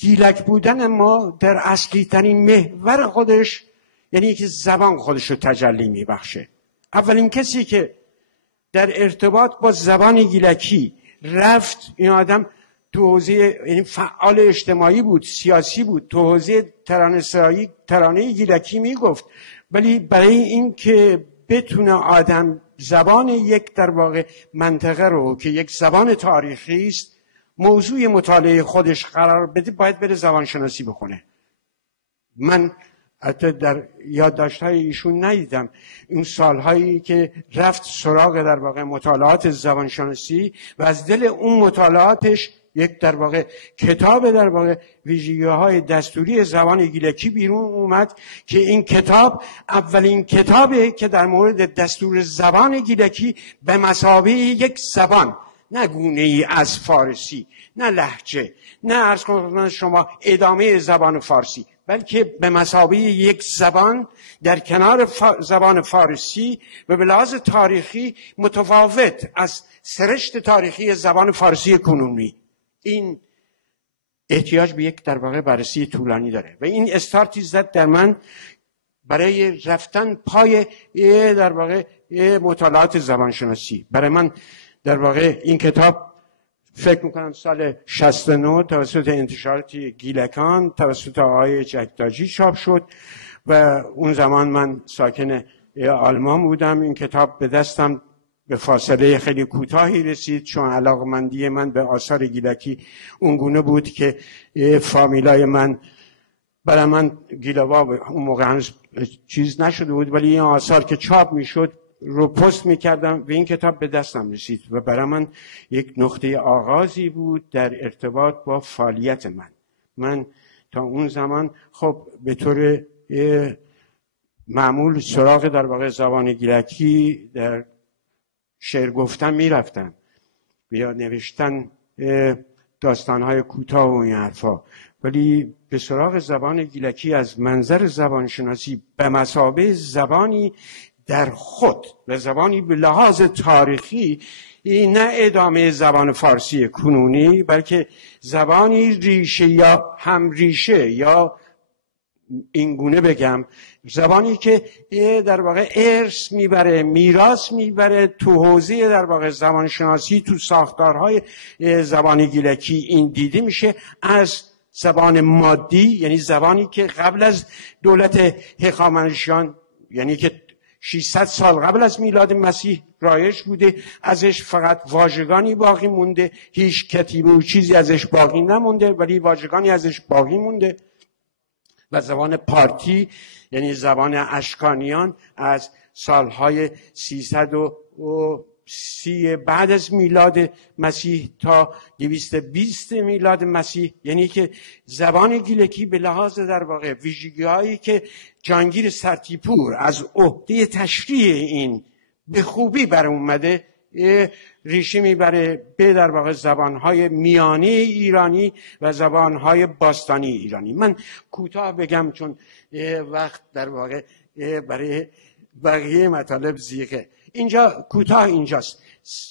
گیلک بودن ما در اصلی ترین محور خودش یعنی که زبان خودش رو تجلی میبخشه. اولین کسی که در ارتباط با زبان گیلکی رفت این آدم تو حوزه یعنی فعال اجتماعی بود، سیاسی بود، تو حوزه ترانه گیلکی میگفت، ولی برای این که بتونه آدم زبان یک در واقع منطقه رو که یک زبان تاریخی است موضوع مطالعه خودش قرار بده باید بره زبانشناسی بخونه. من حتی در یادداشت‌های ایشون ندیدم اون سالهایی که رفت سراغ در واقع مطالعات زبانشناسی و از دل اون مطالعاتش یک در واقع کتاب در واقع ویژگی‌های دستوری زبان گیلکی بیرون اومد که این کتاب اولین کتابه که در مورد دستور زبان گیلکی به مثابه یک زبان نه گونه ای از فارسی، نه لهجه، نه عرض کنم شما ادامه زبان فارسی، بلکه به مثابه یک زبان در کنار زبان فارسی و به لحاظ تاریخی متفاوت از سرشت تاریخی زبان فارسی کنونی. این احتیاج به یک در واقع بررسی طولانی داره و این استارتی زد در من برای رفتن پای در واقع مطالعات زبانشناسی. برای من در واقع این کتاب فکر میکنم سال 69 توسط انتشارات گیلکان توسط آقای جکتاجی چاپ شد و اون زمان من ساکن آلمان بودم. این کتاب به دستم به فاصله خیلی کوتاهی رسید، چون علاقمندی من به آثار گیلکی اونگونه بود که فامیلای من برای من گیلوا اون موقع هنوز چیز نشده بود، ولی این آثار که چاپ میشد رو پست میکردم و این کتاب به دستم رسید و برای من یک نقطه آغازی بود در ارتباط با فعالیت من تا اون زمان خب به طور معمول سراغ در واقع زبان گیلکی در شعر گفتن میرفتم یا نوشتن داستانهای کوتاه و این حرفا، ولی به سراغ زبان گیلکی از منظر زبانشناسی به مثابه زبانی در خود و زبانی به لحاظ تاریخی، نه ادامه زبان فارسی کنونی، بلکه زبانی ریشه یا هم ریشه، یا اینگونه بگم زبانی که در واقع ارث میبره، میراث میبره تو حوزه در واقع زبانشناسی، تو ساختارهای زبان گیلکی این دیده میشه از زبان مادی، یعنی زبانی که قبل از دولت هخامنشیان، یعنی که 600 سال قبل از میلاد مسیح رایج بوده، ازش فقط واژگانی باقی مونده، هیچ کتیبه و چیزی ازش باقی نمونده، ولی واژگانی ازش باقی مونده. و زبان پارتی یعنی زبان اشکانیان از سالهای 330 بعد از میلاد مسیح تا 220 میلاد مسیح، یعنی که زبان گیلکی به لحاظ در واقع ویژگی‌هایی که جهانگیر سرتیپور از عهده تشریح این به خوبی بر اومده ریشه میبره به در واقع زبانهای میانه ایرانی و زبانهای باستانی ایرانی. من کوتاه بگم چون وقت در واقع برای بقیه مطالب زیغه. اینجا کوتاه اینجاست.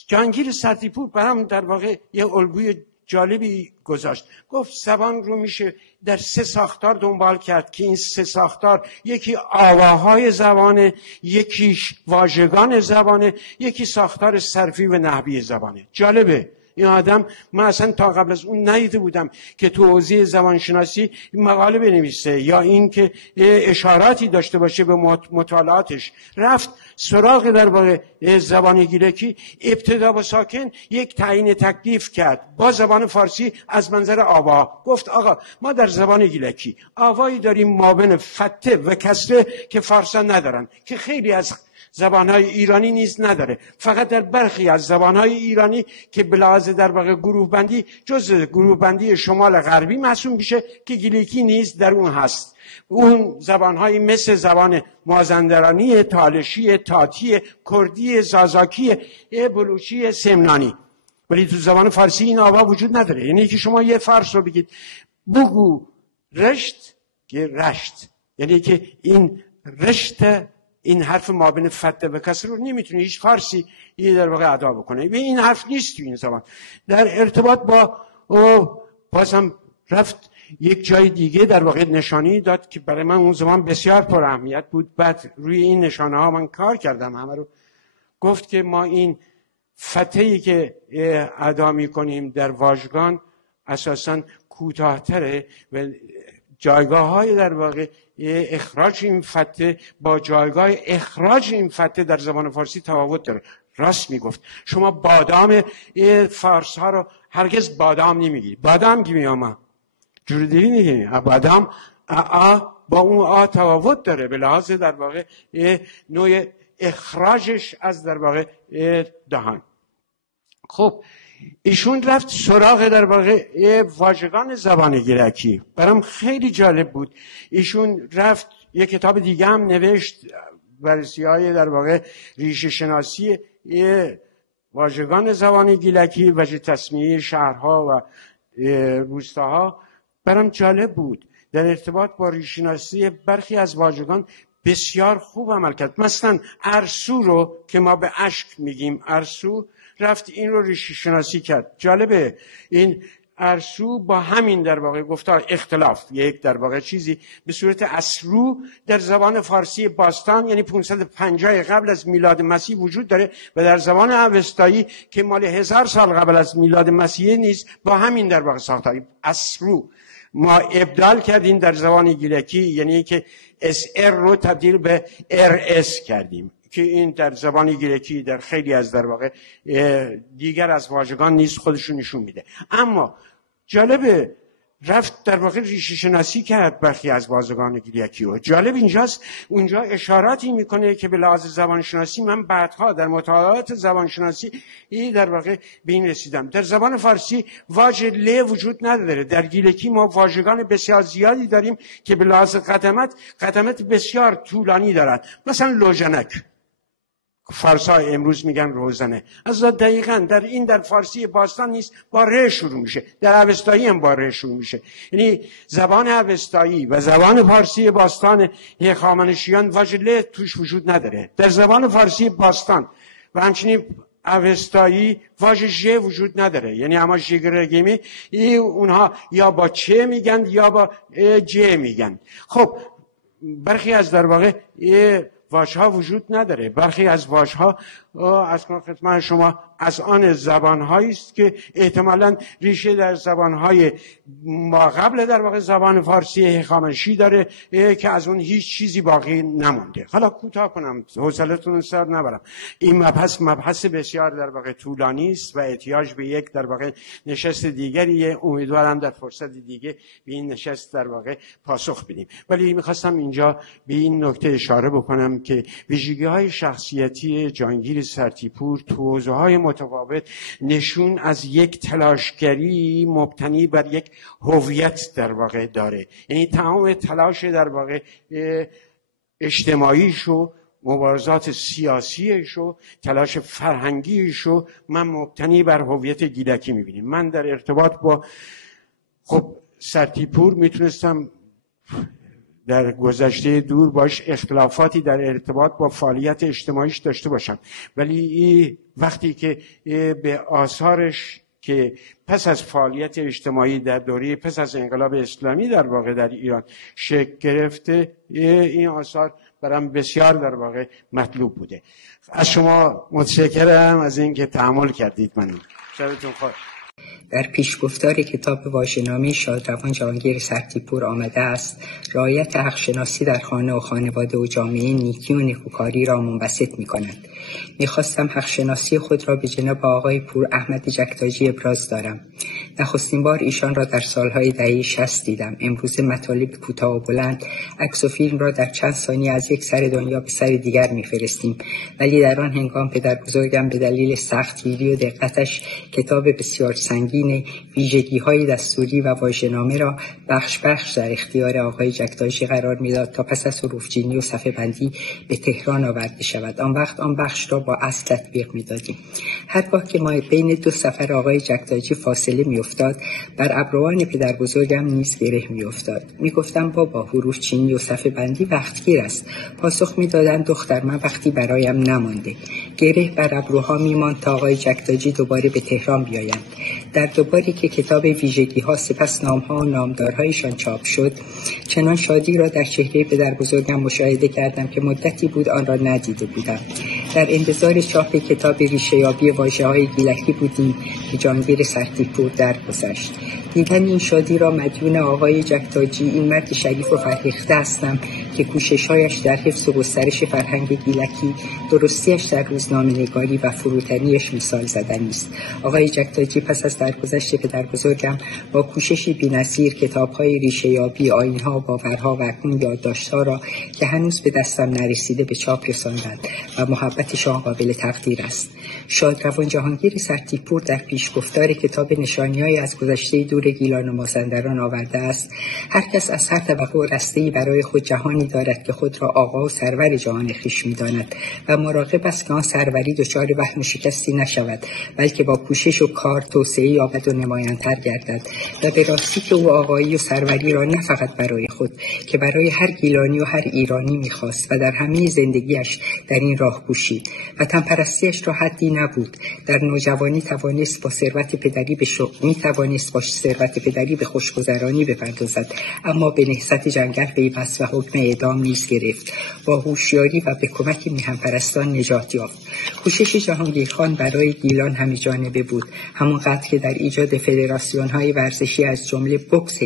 جهانگیر سرتیپور برام در واقع یه الگوی جالبی گذاشت. گفت زبان رو میشه در 3 ساختار دنبال کرد که این 3 ساختار یکی آواهای زبانه، یکیش واژگان زبانه، یکی ساختار صرفی و نحوی زبانه. جالبه این آدم، من اصلا تا قبل از اون ندیده بودم که تو حوزه زبانشناسی مقاله بنویسه یا این که اشاراتی داشته باشه به مطالعاتش. رفت سراغ در واقع زبان گیلکی، ابتدا با ساکن یک تعیین تکلیف کرد با زبان فارسی از منظر آوا. گفت آقا ما در زبان گیلکی آوایی داریم مابین فتح و کسره که فارسان ندارن، که خیلی از زبانهای ایرانی نیز نداره. فقط در برخی از زبانهای ایرانی که بلحاظ در واقع گروه بندی جزء گروه بندی شمال غربی محسوب میشه که گیلکی نیز در اون هست. اون زبانهایی مثل زبان مازندرانی، تالشی، تاتی، کردی، زازاکی، بلوچی، سمنانی. ولی تو زبان فارسی این آوا وجود نداره. یعنی که شما یه فارس رو بگید بگو رشت، که رشت، یعنی که این رشت، این حرف مابین فتح و کسر رو نمیتونه هیچ فارسی یه در واقع ادا بکنه. و این حرف نیست تو این زبان. در ارتباط با بازم رفت یک جای دیگه در واقع نشانی داد که برای من اون زمان بسیار پر اهمیت بود. بعد روی این نشانه ها من کار کردم همه رو. گفت که ما این فتحی که ادا میکنیم در واژگان اساساً کوتاه‌تره و جایگاه های در واقع اخراج این فتح با جایگاه اخراج این فتح در زبان فارسی تفاوت داره. راست میگفت. شما بادام فارس ها رو هرگز بادام نمیگی. بادام گی میامه جور دیگه نگی. بادام با اون تفاوت داره به لحاظ در واقع نوع اخراجش از در واقع دهان. خب ایشون رفت سراغ در واقع واژگان زبان گیلکی. برام خیلی جالب بود. ایشون رفت یک کتاب دیگه هم نوشت، بررسی‌های در واقع ریشه شناسی واژگان زبان گیلکی، وجه تسمیه شهرها و روستاها برام جالب بود. در ارتباط با ریشه‌شناسی برخی از واژگان بسیار خوب عمل کرد. مثلا ارسو رو که ما به اشک میگیم ارسو، رفت این رو ریشه‌شناسی کرد. جالبه این ارسو با همین در واقع گفتار اختلاف یک در واقع چیزی به صورت اسرو در زبان فارسی باستان یعنی 550 قبل از میلاد مسیح وجود داره و در زبان اوستایی که مال 1000 سال قبل از میلاد مسیح نیست با همین در واقع ساختاری اسرو. ما ابدال کردیم در زبان گیلکی، یعنی که SR رو تبدیل به RS کردیم که این در زبان گیلکی در خیلی از در واقع دیگر از واژگان نیست خودشون نشون میده. اما جالبه رفت در واقع ریشه شناسی کرد برخی از واژگان گیلکی و جالب اینجاست اونجا اشاراتی میکنه که به لحاظ زبان شناسی من بعدها در مطالعات زبان شناسی در واقع به این رسیدم. در زبان فارسی واژه ل وجود نداره. در گیلکی ما واژگان بسیار زیادی داریم که به لحاظ قدمت بسیار طولانی دارد. مثلا لوژنک، فارسا امروز میگن روزنه، از دقیقاً در فارسی باستان نیست، با ر شروع میشه. در اوستایی هم با ر شروع میشه. یعنی زبان اوستایی و زبان فارسی باستان هخامنشیان واژه ل توش وجود نداره. در زبان فارسی باستان و همچنین اوستایی واژه ژ وجود نداره. یعنی اما ژگرگیمی اونها یا با چه میگن یا با ج میگن. خب برخی از در واقع واژه‌ها وجود نداره. برخی از واژه‌ها از خدمت شما از آن زبان‌هایی است که احتمالاً ریشه در زبان‌های ما قبل در واقع زبان فارسی هخامنشی داره که از اون هیچ چیزی باقی نمونده. حالا کوتاه کنم حوصله‌تون سر نبرم. این مبحث بسیار در واقع طولانی است و احتیاج به یک در واقع نشست دیگریه. امیدوارم در فرصت دیگه به این نشست در واقع پاسخ بدیم. ولی می‌خواستم اینجا به این نکته اشاره بکنم که ویژگی‌های شخصیتی جهانگیر سرتیپور تو حوزه‌های متفاوت نشون از یک تلاشگری مبتنی بر یک هویت در واقع داره. یعنی تمام تلاش در واقع اجتماعیشو، مبارزات سیاسیشو، تلاش فرهنگیشو من مبتنی بر هویت گیلکی می‌بینیم. من در ارتباط با سرتیپور میتونستم در گذشته دور باش اختلافاتی در ارتباط با فعالیت اجتماعیش داشته باشم، ولی وقتی که به آثارش که پس از فعالیت اجتماعی در دوره پس از انقلاب اسلامی در واقع در ایران شکل گرفته، این آثار برام بسیار در واقع مطلوب بوده. از شما متشکرم از اینکه تحمل کردید. من شبتون خوش. در پیشگفتار کتاب واژه‌نامه شادروان جهانگیر سرتیپور آمده است رعایت حق‌شناسی در خانه و خانواده و جامعه نیکی و نیکوکاری را منبسط می‌کند. می‌خواستم حق‌شناسی خود را به جناب آقای پور احمد جکتاجی ابراز دارم. نخستین بار ایشان را در سالهای دهه 60 دیدم. امروز مطالب کوتاه و بلند، عکس و فیلم را در چند ثانیه از یک سر دنیا به سر دیگر می‌فرستیم، ولی در آن هنگام پدر بزرگم به دلیل سختگیری و دقتش کتاب بسیار سنگین ویژگی‌های دستوری و واژه‌نامه را بخش در اختیار آقای جکتاجی قرار می‌داد تا پس از حروف‌چینی و صفحه‌بندی به تهران آورده شود. آن وقت آن بخش را با اصل تطبیق می‌دادیم. هرگاه که ما بین دو سفر آقای جکتاجی فاصله می‌افتاد، بر ابروان پدر بزرگم نیز گره می‌افتاد. می‌گفتم بابا حروف‌چینی و صفحه‌بندی وقتگیر است. پاسخ می‌دادند دختر من وقتی برایم نمانده. گره بر ابروها می‌ماند تا آقای جکتاجی دوباره به تهران بیایند. در دوباری که کتاب ویژگی‌ها سپس نام‌ها و نامدارهایشان چاپ شد، چنان شادی را در چهره پدر بزرگم مشاهده کردم که مدتی بود آن را ندیده بودم. در انتظار چاپ کتاب ریشه‌یابی واژه‌های گیلکی بودیم که جهانگیر سرتیپور درگذشت. دیدن این شادی را مدیون آقای جکتاجی، این مرد شریف و فرهیخته هستم که کوشش‌هایش در حفظ و گسترش فرهنگ گیلکی، درستیش در روزنامه‌نگاری و فروتنیش مثال زدنی است. آقای جکتاجی پس از درگذشت پدر بزرگم با کوششی بی‌نظیر کتاب‌های ریشه‌یابی، آیین‌ها، باورها و اکنون یادداشت‌ها را که هنوز به دستم نرسیده به چاپ رساندند و محبتشان قابل تقدیر است. شادروان جهانگیر سرتیپور در پیشگفتار کتاب نشانی‌های از گذشته دور گیلان و مازندران آورده است: هر کس از هر طبقه و رسته‌ای برای خود جهانی می‌دارد که خود را آقا و سرور جهان خویش می‌داند و مراقب است که آن سروری دچار وهن و شکستی نشود، بلکه با کوشش و کار توسعه یابد و نمایان‌تر گردد و به راستی که او آقایی و سروری را نه فقط برای خود که برای هر گیلانی و هر ایرانی می‌خواست و در همه زندگیش در این راه کوشید. وطن پرستیش را حدی نبود. در نوجوانی توانست با ثروت پدری به خوشگذرانی بپردازد، اما به نهضت جنگل پیوست و حکم اعدام نیز گرفت. با هوشیاری و به کمک میهن‌پرستان نجات یافت. کوشش جهانگیرخان برای گیلان همه جانبه بود، همانقدر که در ایجاد فدراسیون‌های ورزشی از جمله بوکس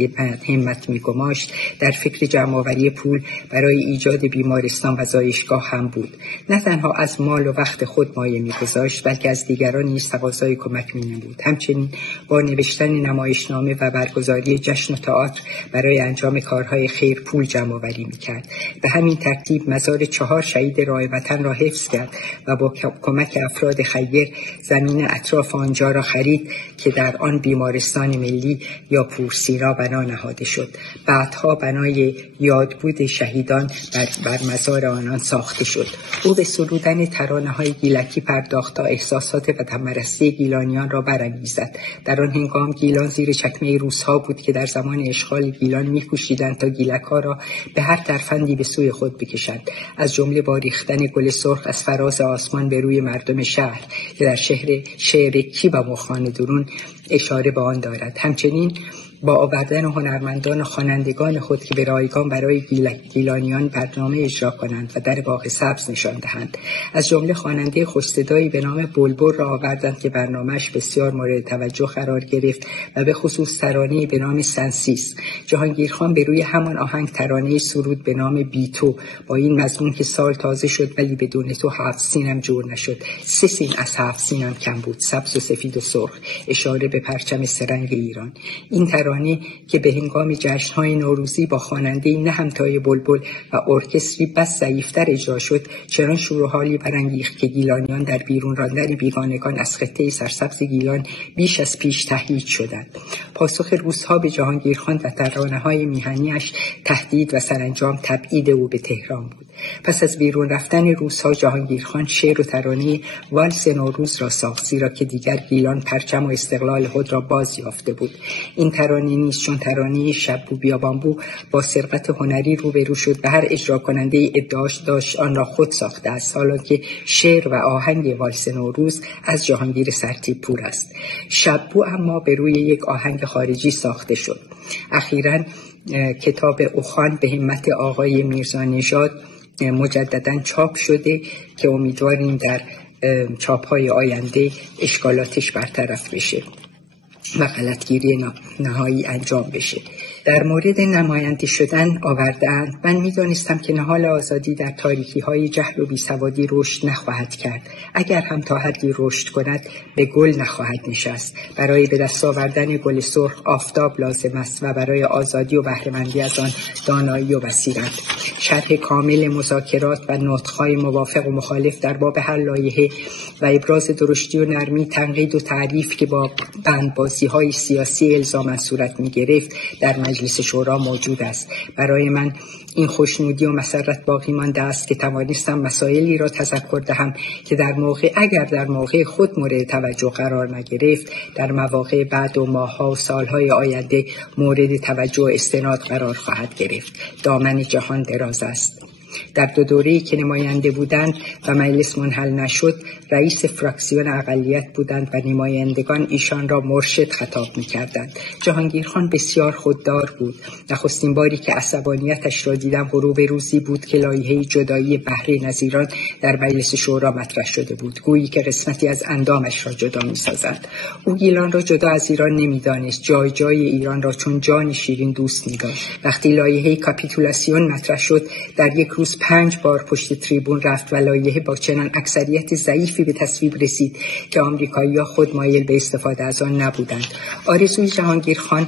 همت می‌گماشت، در فکر جمع‌آوری پول برای ایجاد بیمارستان و زایشگاه هم بود. نه تنها از مال و وقت خود مایه می‌گذاشت، بلکه از دیگران نیز تقاضای کمک می‌نمود. همچنین با نوشتن نمایشنامه و برگزاری جشن و تئاتر برای انجام کارهای خیر پول جمع‌آوری می‌کرد. به همین ترتیب مزار 4 شهید راه وطن را حفظ کرد و با کمک افراد خیر زمین اطراف آنجا را خرید که در آن بیمارستان ملی یا پورسینا بنا نهاده شد. بعدها بنای یادبود شهیدان بر مزار آنان ساخته شد. او به سرودن ترانه‌های گیلکی پرداخت تا احساسات وطن‌پرستی گیلانیان را برانگیزد. در آن هنگام گیلان زیر چکمه روس‌ها بود که در زمان اشغال گیلان می‌کوشیدند تا گیلک‌ها را به هر ترفندی به سوی خود بکشند، از جمله با ریختن گل سرخ از فراز آسمان به روی مردم شهر که در شعر کی و مخان درون اشاره به آن دارد. همچنین با آوردن هنرمندان و خوانندگان خود که به رایگان برای گیلانیان برنامه اجرا کنند و در باغ سبز نشان دهند. از جمله خواننده خوش‌صدایی به نام بلبل را آوردند که برنامه‌اش بسیار مورد توجه قرار گرفت و به خصوص ترانه‌ای به نام سنسیس. جهانگیرخان به روی همان آهنگ ترانه‌ای سرود به نام بیتو با این مضمون که سال تازه شد ولی بدون تو 7 سینم جور نشد. 3 سین از 7 سینم کم بود، سبز و سفید و سرخ، اشاره به پرچم سه‌رنگ ایران. این ترانه که به هنگام جشن‌های نوروزی با خواننده‌ای نه همتای بلبل و ارکستری بس ضعیف‌تر اجرا شد، چنان شور و حالی برانگیخت که گیلانیان در بیرون راندن بیگانگان از خطه سرسبز گیلان بیش از پیش تهدید شدند. پاسخ روس‌ها به جهانگیرخان و ترانه‌های میهنی‌اش تهدید و سرانجام تبعید او به تهران بود. پس از بیرون رفتن روس‌ها جهانگیرخان شعر و ترانه والس نوروز را ساخت، زیرا که دیگر گیلان پرچم و استقلال خود را باز یافته بود. این ترانه نیز چون ترانه شبو بیابانبو با سرقت هنری روبرو شد و هر اجرا کننده ادعاش داشت آن را خود ساخته است، حالا که شعر و آهنگ والس نوروز از جهانگیر سرتیپور است. شبو اما به روی یک آهنگ خارجی ساخته شد. اخیراً کتاب اوخان به همت آقای میرزا نژاد مجدداً چاپ شده که امیدواریم در چاپ‌های آینده اشکالاتش برطرف بشه و غلطگیری نهایی انجام بشه. در مورد نماینده شدن آورده‌اند: من می‌دانستم که نهال آزادی در تاریکی‌های جهل و بیسوادی رشد نخواهد کرد. اگر هم تا حدی رشد کند به گل نخواهد نشست. برای به دست آوردن گل سرخ آفتاب لازم است و برای آزادی و بهره‌مندی از آن دانایی و بصیرت. شرح کامل مذاکرات و نطق‌های موافق و مخالف در باب هر لایحه و ابراز درشتی و نرمی تنقید و تعریف که با بندبازی‌های سیاسی الزاما صورت می‌گرفت در مجلس شورا موجود است. برای من این خوشنودی و مسرت باقی مانده است که توانستم مسائلی را تذکر دهم که اگر در موقع خود مورد توجه قرار نگرفت، در مواقع بعد و ماه‌ها و سال‌های آینده مورد توجه و استناد قرار خواهد گرفت. دامن جهان دراز است. در 2 دوره‌ای که نماینده بودند و مجلس منحل نشد، رئیس فراکسیون اقلیت بودند و نمایندگان ایشان را مرشد خطاب می‌کردند. جهانگیرخان بسیار خوددار بود. نخستین باری که عصبانیتش را دیدم غروب روزی بود که لایحه جدایی بهره نظیران در مجلس شورا مطرح شده بود، گویی که قسمتی از اندامش را جدا می‌سازند. او گیلان را جدا از ایران نمی‌دانست، جای ایران را چون جان شیرین دوست می‌داشت. وقتی لایحه کاپیتولاسیون مطرح شد، در یک روز 5 بار پشت تریبون رفت و لایحه با چنان اکثریت ضعیفی به تصویب رسید که آمریکایی‌ها خود مایل به استفاده از آن نبودند. آرزوی جهانگیرخان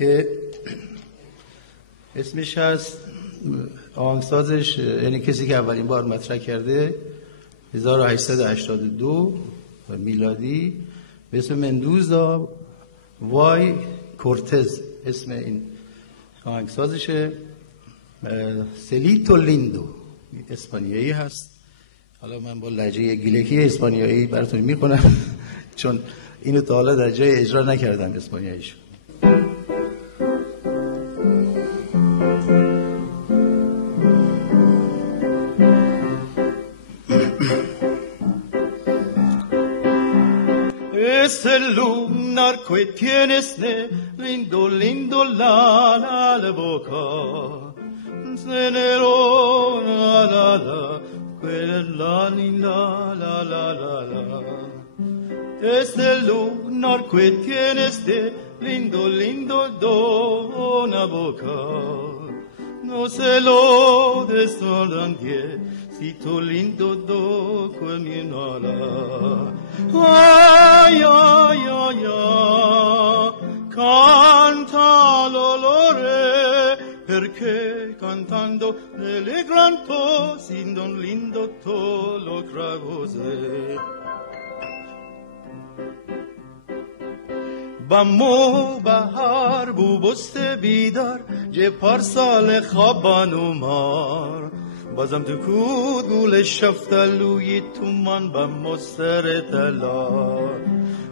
که اسمش هست، آهنگسازش یعنی کسی که اولین بار مطرح کرده 1882 میلادی به اسم مندوزا وای کورتز اسم این آهنگسازشه. سلیتو لیندو اسپانیایی هست. حالا من با لهجه گیلکی اسپانیایی براتون میخونم چون اینو تا حالا در جای اجرا نکردم اسپانیاییشو. Este lunar que tienes de lindo, lindo la la la boca, senero la la la, quella la la la la la. Este lunar que tienes de lindo, lindo dona boca, no se lo desordandie. Si tu lindo do mi nala, ay ay ay ay, canta l'olore, perché cantando nelle gran tosi don lindo to lo cravose. Bammo bahar bu boste bidar, je parsal khaban umar. بازم تو کود گول شفتلوی تومان با مستر تلا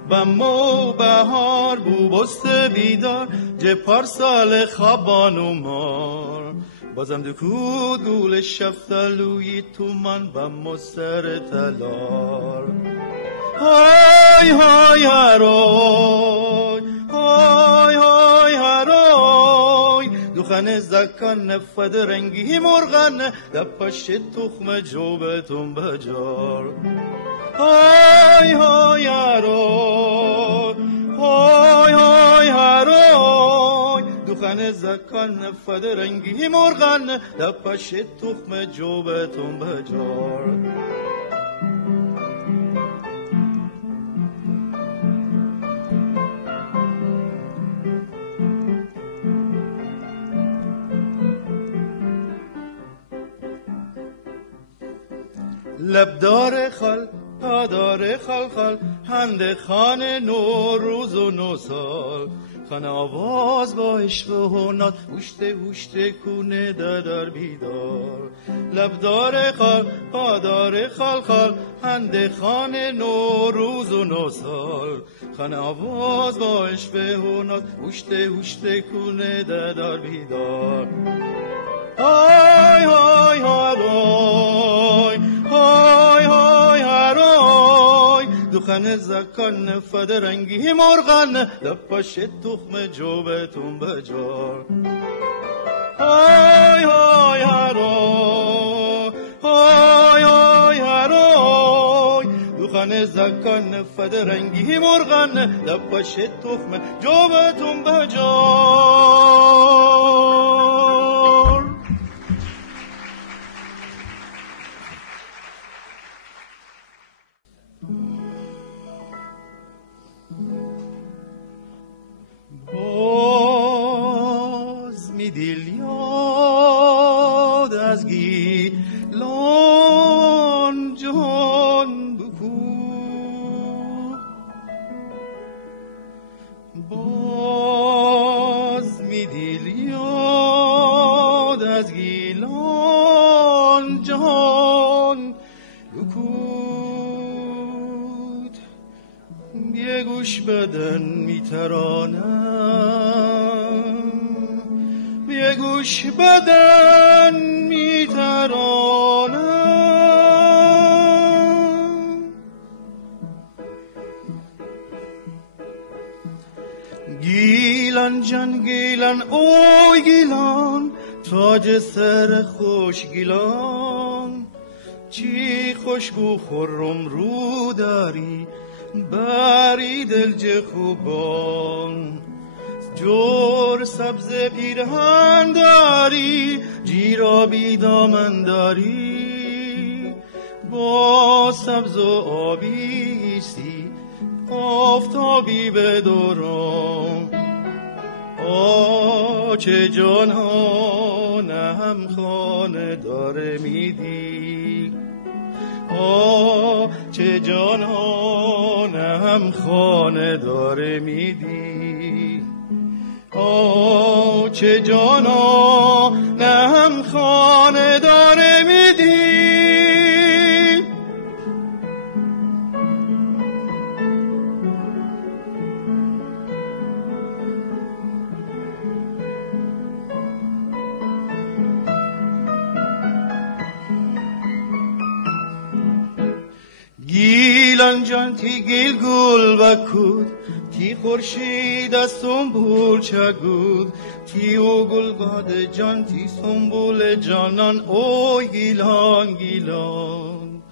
با مو بهار بو بست بیدار جه پارسال خوابان و مار بازم تو کود گول شفتلوی تومان با مستر تلا های های هرای های های هرای دوخن زکان نفد رنگی مرغن دپش تخم جوبتون بجار های های هرای های های هرای دوخن زکان نفد رنگی مرغن دپش تخم جوبتون بجار لبدار خال پادار خلخل هند خان نوروز و نوسال خان آواز با عشق و هنات هوشته هوشته کونه در بیدار لبدار خال پادار خلخل هند خان نوروز و نوسال خان آواز با عشق و هنات هوشته هوشته کونه در بیدار های های هرای های های هرای دوخن زکان نفد رنگی مرغن دپش تخم جوبتون بجار های های هرای های های هرای دوخن زکان نفد رنگی مرغن دپش تخم جوبتون بجار باز می دل یاد از گیلان جهان بکو باز می دل یاد از گیلان جهان بکود یه گوش بدن می ترانم یه گوش بدن می ترانم گیلان جان گیلان اوی گیلان تاج سر خوش گیلان چی خوشبو خرم رو داری بری دلج خوبان جور سبز پیرهن داری جیرابی دامن داری با سبز و آبیستی آفتابی به دوران چه جانان هم خانه داره میدی، چه جانان هم خانه داره میدی، چه جانان هم خانه داره میدی. گیلان جان تی گیل گل بکود، تی خورشید از سنبول چگود، تی او گل باد جان تی سنبول جانان. او گیلان گیلان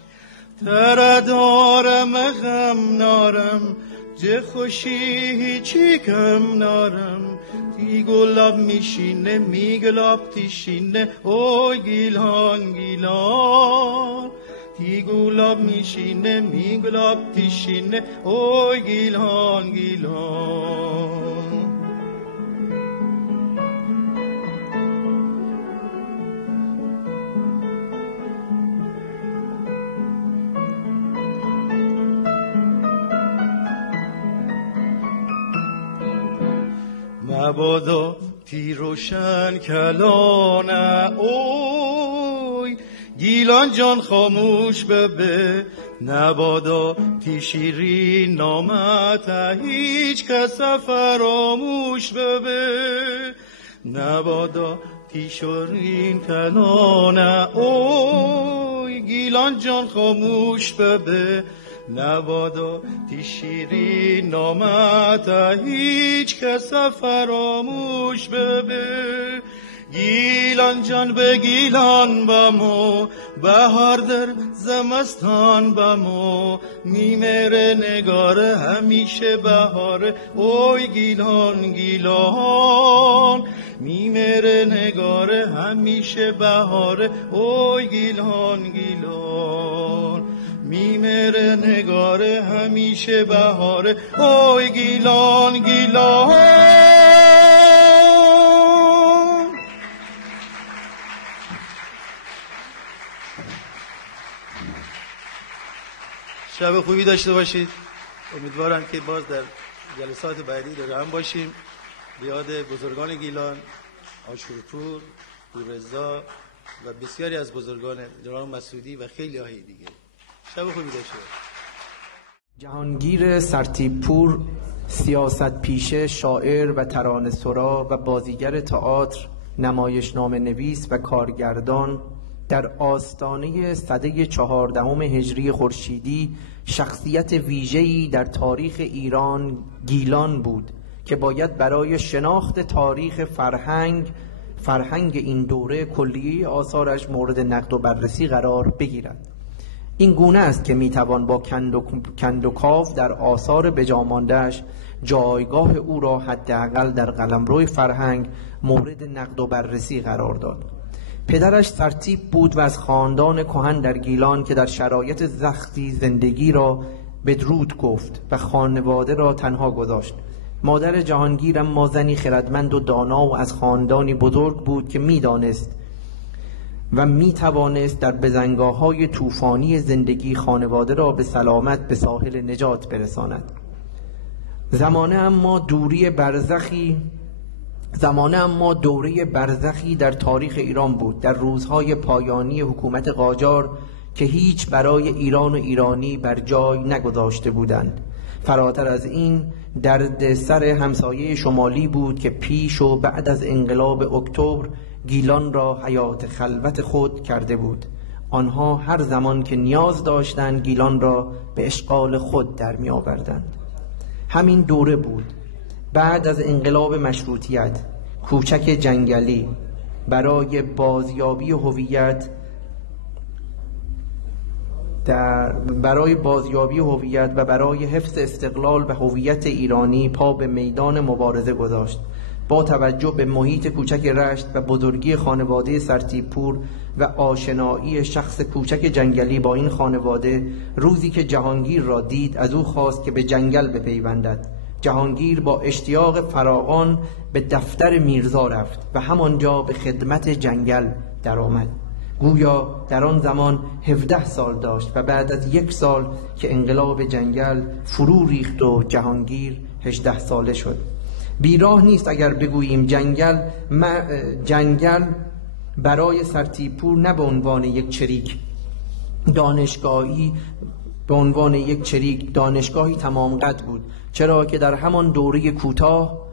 تر دارم غم نارم، جه خوشی هیچی کم نارم، تی گلاب میشینه میگلاب تیشینه. او گیلان گیلان تی گلاب میشینه می گلاب تیشینه. اوی گیلان گیلان مبادا تی روشن کلانه. اوی گیلان جان خاموش ببه، نبادا تی شیرین نامت هیچ کس فراموش ببه، نبادا تی شیرین کلانه. اوی گیلان جان خاموش ببه، نبادا تی شیرین نامت هیچ کس فراموش ببه. گیلان جان به گیلان بامو، بهار در زمستان بامو، میمره نگاره همیشه بهاره. اوی گیلان گیلان میمره نگاره همیشه بهاره. اوی گیلان گیلان میمره نگاره همیشه بهاره. اوی گیلان گیلان. شب خوبی داشته باشید. امیدوارم که باز در جلسات بعدی دور هم باشیم. یاد بزرگان گیلان، آشورپور، پوررضا و بسیاری از بزرگان جناب مسعودی و خیلی های دیگه. شب خوبی داشته باشید. جهانگیر سرتیپور سیاست پیشه، شاعر و ترانه‌سرا و بازیگر تئاتر، نمایشنامه نویس و کارگردان، در آستانه سده 14 هجری خورشیدی شخصیت ویژه‌ای در تاریخ ایران گیلان بود که باید برای شناخت تاریخ فرهنگ این دوره کلیه آثارش مورد نقد و بررسی قرار بگیرد. این گونه است که میتوان با کند و کاف در آثار بجامانده‌اش جایگاه او را حداقل در قلمرو فرهنگ مورد نقد و بررسی قرار داد. پدرش سرتیپ بود و از خاندان کهن در گیلان که در شرایط سختی زندگی را بدرود گفت و خانواده را تنها گذاشت. مادر جهانگیر اما زنی خردمند و دانا و از خاندانی بزرگ بود که میدانست و میتوانست در بزنگاه‌های طوفانی زندگی خانواده را به سلامت به ساحل نجات برساند. زمانه اما دوره برزخی در تاریخ ایران بود، در روزهای پایانی حکومت قاجار که هیچ برای ایران و ایرانی بر جای نگذاشته بودند. فراتر از این درد سر همسایه شمالی بود که پیش و بعد از انقلاب اکتبر گیلان را حیات خلوت خود کرده بود. آنها هر زمان که نیاز داشتند گیلان را به اشغال خود در می آوردند. همین دوره بود. بعد از انقلاب مشروطیت، کوچک جنگلی برای بازیابی هویت و برای حفظ استقلال و هویت ایرانی پا به میدان مبارزه گذاشت. با توجه به محیط کوچک رشت و بزرگی خانواده سرتیپور و آشنایی شخص کوچک جنگلی با این خانواده، روزی که جهانگیر را دید از او خواست که به جنگل بپیوندد. جهانگیر با اشتیاق فراوان به دفتر میرزا رفت و همانجا به خدمت جنگل درآمد. گویا در آن زمان 17 سال داشت و بعد از 1 سال که انقلاب جنگل فرو ریخت و جهانگیر 18 ساله شد. بیراه نیست اگر بگوییم جنگل برای سرتیپور نه به عنوان یک چریک دانشگاهی تمام قد بود، چرا که در همان دوره کوتاه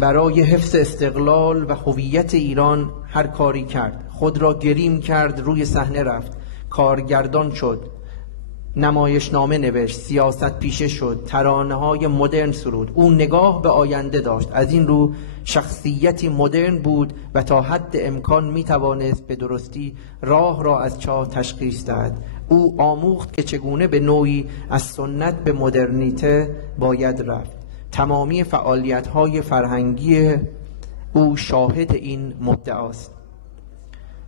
برای حفظ استقلال و هویت ایران هر کاری کرد. خود را گریم کرد، روی صحنه رفت، کارگردان شد، نمایشنامه نوشت، سیاست پیشه شد، ترانه‌های مدرن سرود. او نگاه به آینده داشت، از این رو شخصیتی مدرن بود و تا حد امکان میتوانست به درستی راه را از چاه تشخیص دهد. او آموخت که چگونه به نوعی از سنت به مدرنیته باید رفت. تمامی فعالیت‌های فرهنگی او شاهد این مدعاست.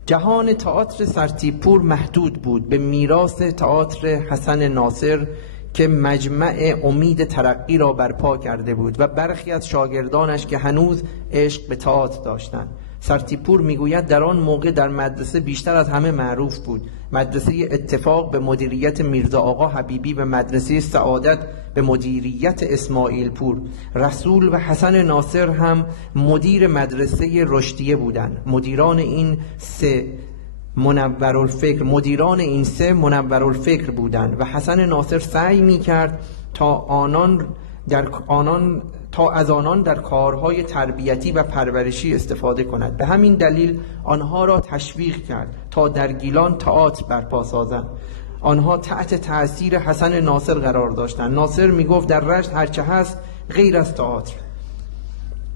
جهان تئاتر سرتیپور محدود بود به میراث تئاتر حسن ناصر که مجمع امید ترقی را برپا کرده بود و برخی از شاگردانش که هنوز عشق به تئاتر داشتند. سرتیپور میگوید در آن موقع در مدرسه بیشتر از همه معروف بود. مدرسه اتفاق به مدیریت میرزا آقا حبیبی و مدرسه سعادت به مدیریت اسماعیل پور. رسول و حسن ناصر هم مدیر مدرسه رشدیه بودند. مدیران این سه منورالفکر بودند و حسن ناصر سعی می‌کرد تا از آنان در کارهای تربیتی و پرورشی استفاده کند. به همین دلیل آنها را تشویق کرد تا در گیلان تئاتر برپا سازند. آنها تحت تأثیر حسن ناصر قرار داشتند. ناصر میگفت در رشت هرچه هست غیر از تئاتر.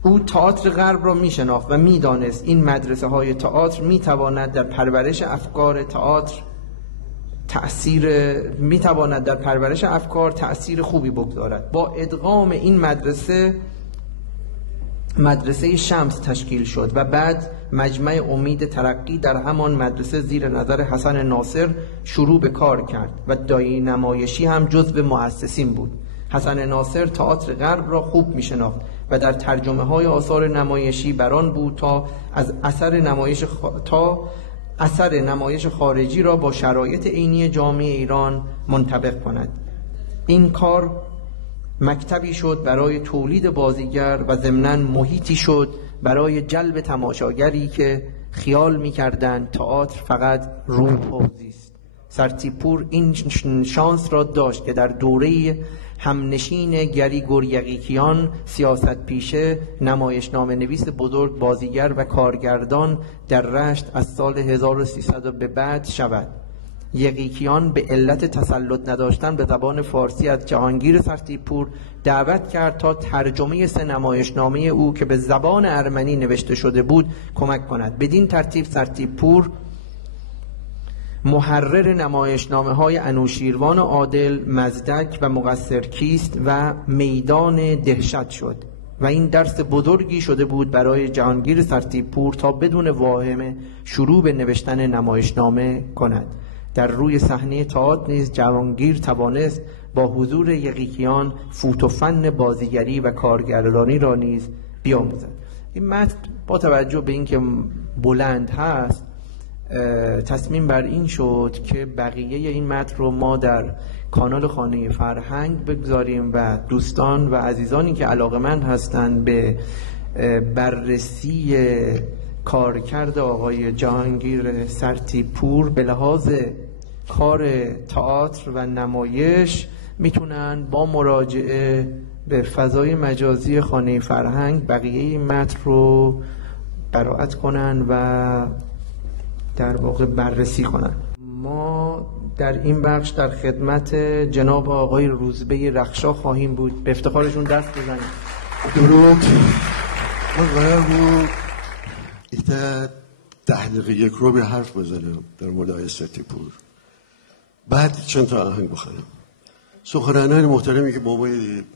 او تئاتر غرب را میشناخت و میدانست این مدرسه های تئاتر میتواند در پرورش افکار تأثیر خوبی بگذارد. با ادغام این مدرسه شمس تشکیل شد و بعد مجمع امید ترقی در همان مدرسه زیر نظر حسن ناصر شروع به کار کرد و دایی نمایشی هم جزو مؤسسین بود. حسن ناصر تئاتر غرب را خوب میشناخت و در ترجمه های آثار نمایشی بران بود تا اثر نمایش خارجی را با شرایط عینی جامعه ایران منطبق کند. این کار مکتبی شد برای تولید بازیگر و ضمناً محیطی شد برای جلب تماشاگری که خیال می‌کردند تئاتر فقط روح حوزی است. سرتیپور این شانس را داشت که در دوره همنشین گریگور یغیکیان، سیاست پیشه، نمایشنامه نویس بزرگ، بازیگر و کارگردان در رشت از سال 1300 به بعد شود. یغیکیان به علت تسلط نداشتن به زبان فارسی از جهانگیر سرتیپور دعوت کرد تا ترجمه 3 نمایشنامه او که به زبان ارمنی نوشته شده بود کمک کند. بدین ترتیب سرتیپور محرر نمایشنامه های انوشیروان عادل، مزدک و مقصر کیست و میدان دهشت شد و این درس بزرگی شده بود برای جهانگیر سرتیپور تا بدون واهمه شروع به نوشتن نمایشنامه کند. در روی صحنه تئاتر نیز جهانگیر توانست با حضور یغیکیان فوت و فن بازیگری و کارگردانی را نیز بیاموزد. این متن با توجه به اینکه بلند هست تصمیم بر این شد که بقیه این متن رو ما در کانال خانه فرهنگ بگذاریم و دوستان و عزیزانی که علاقه‌مند هستند به بررسی کارکرد آقای جهانگیر سرتیپور به لحاظ کار تئاتر و نمایش میتونن با مراجعه به فضای مجازی خانه فرهنگ بقیه این متن رو قرائت کنن و در واقع بررسی کنن. ما در این بخش در خدمت جناب آقای روزبه رخشا خواهیم بود. به افتخارشون دست بزنیم. درود. من قرار بود 10 دقیقه یک رو به حرف بزنم در مورد آقای سرتیپور، بعد چند تا آهنگ بخونم. سخنرانان محترمی که با ما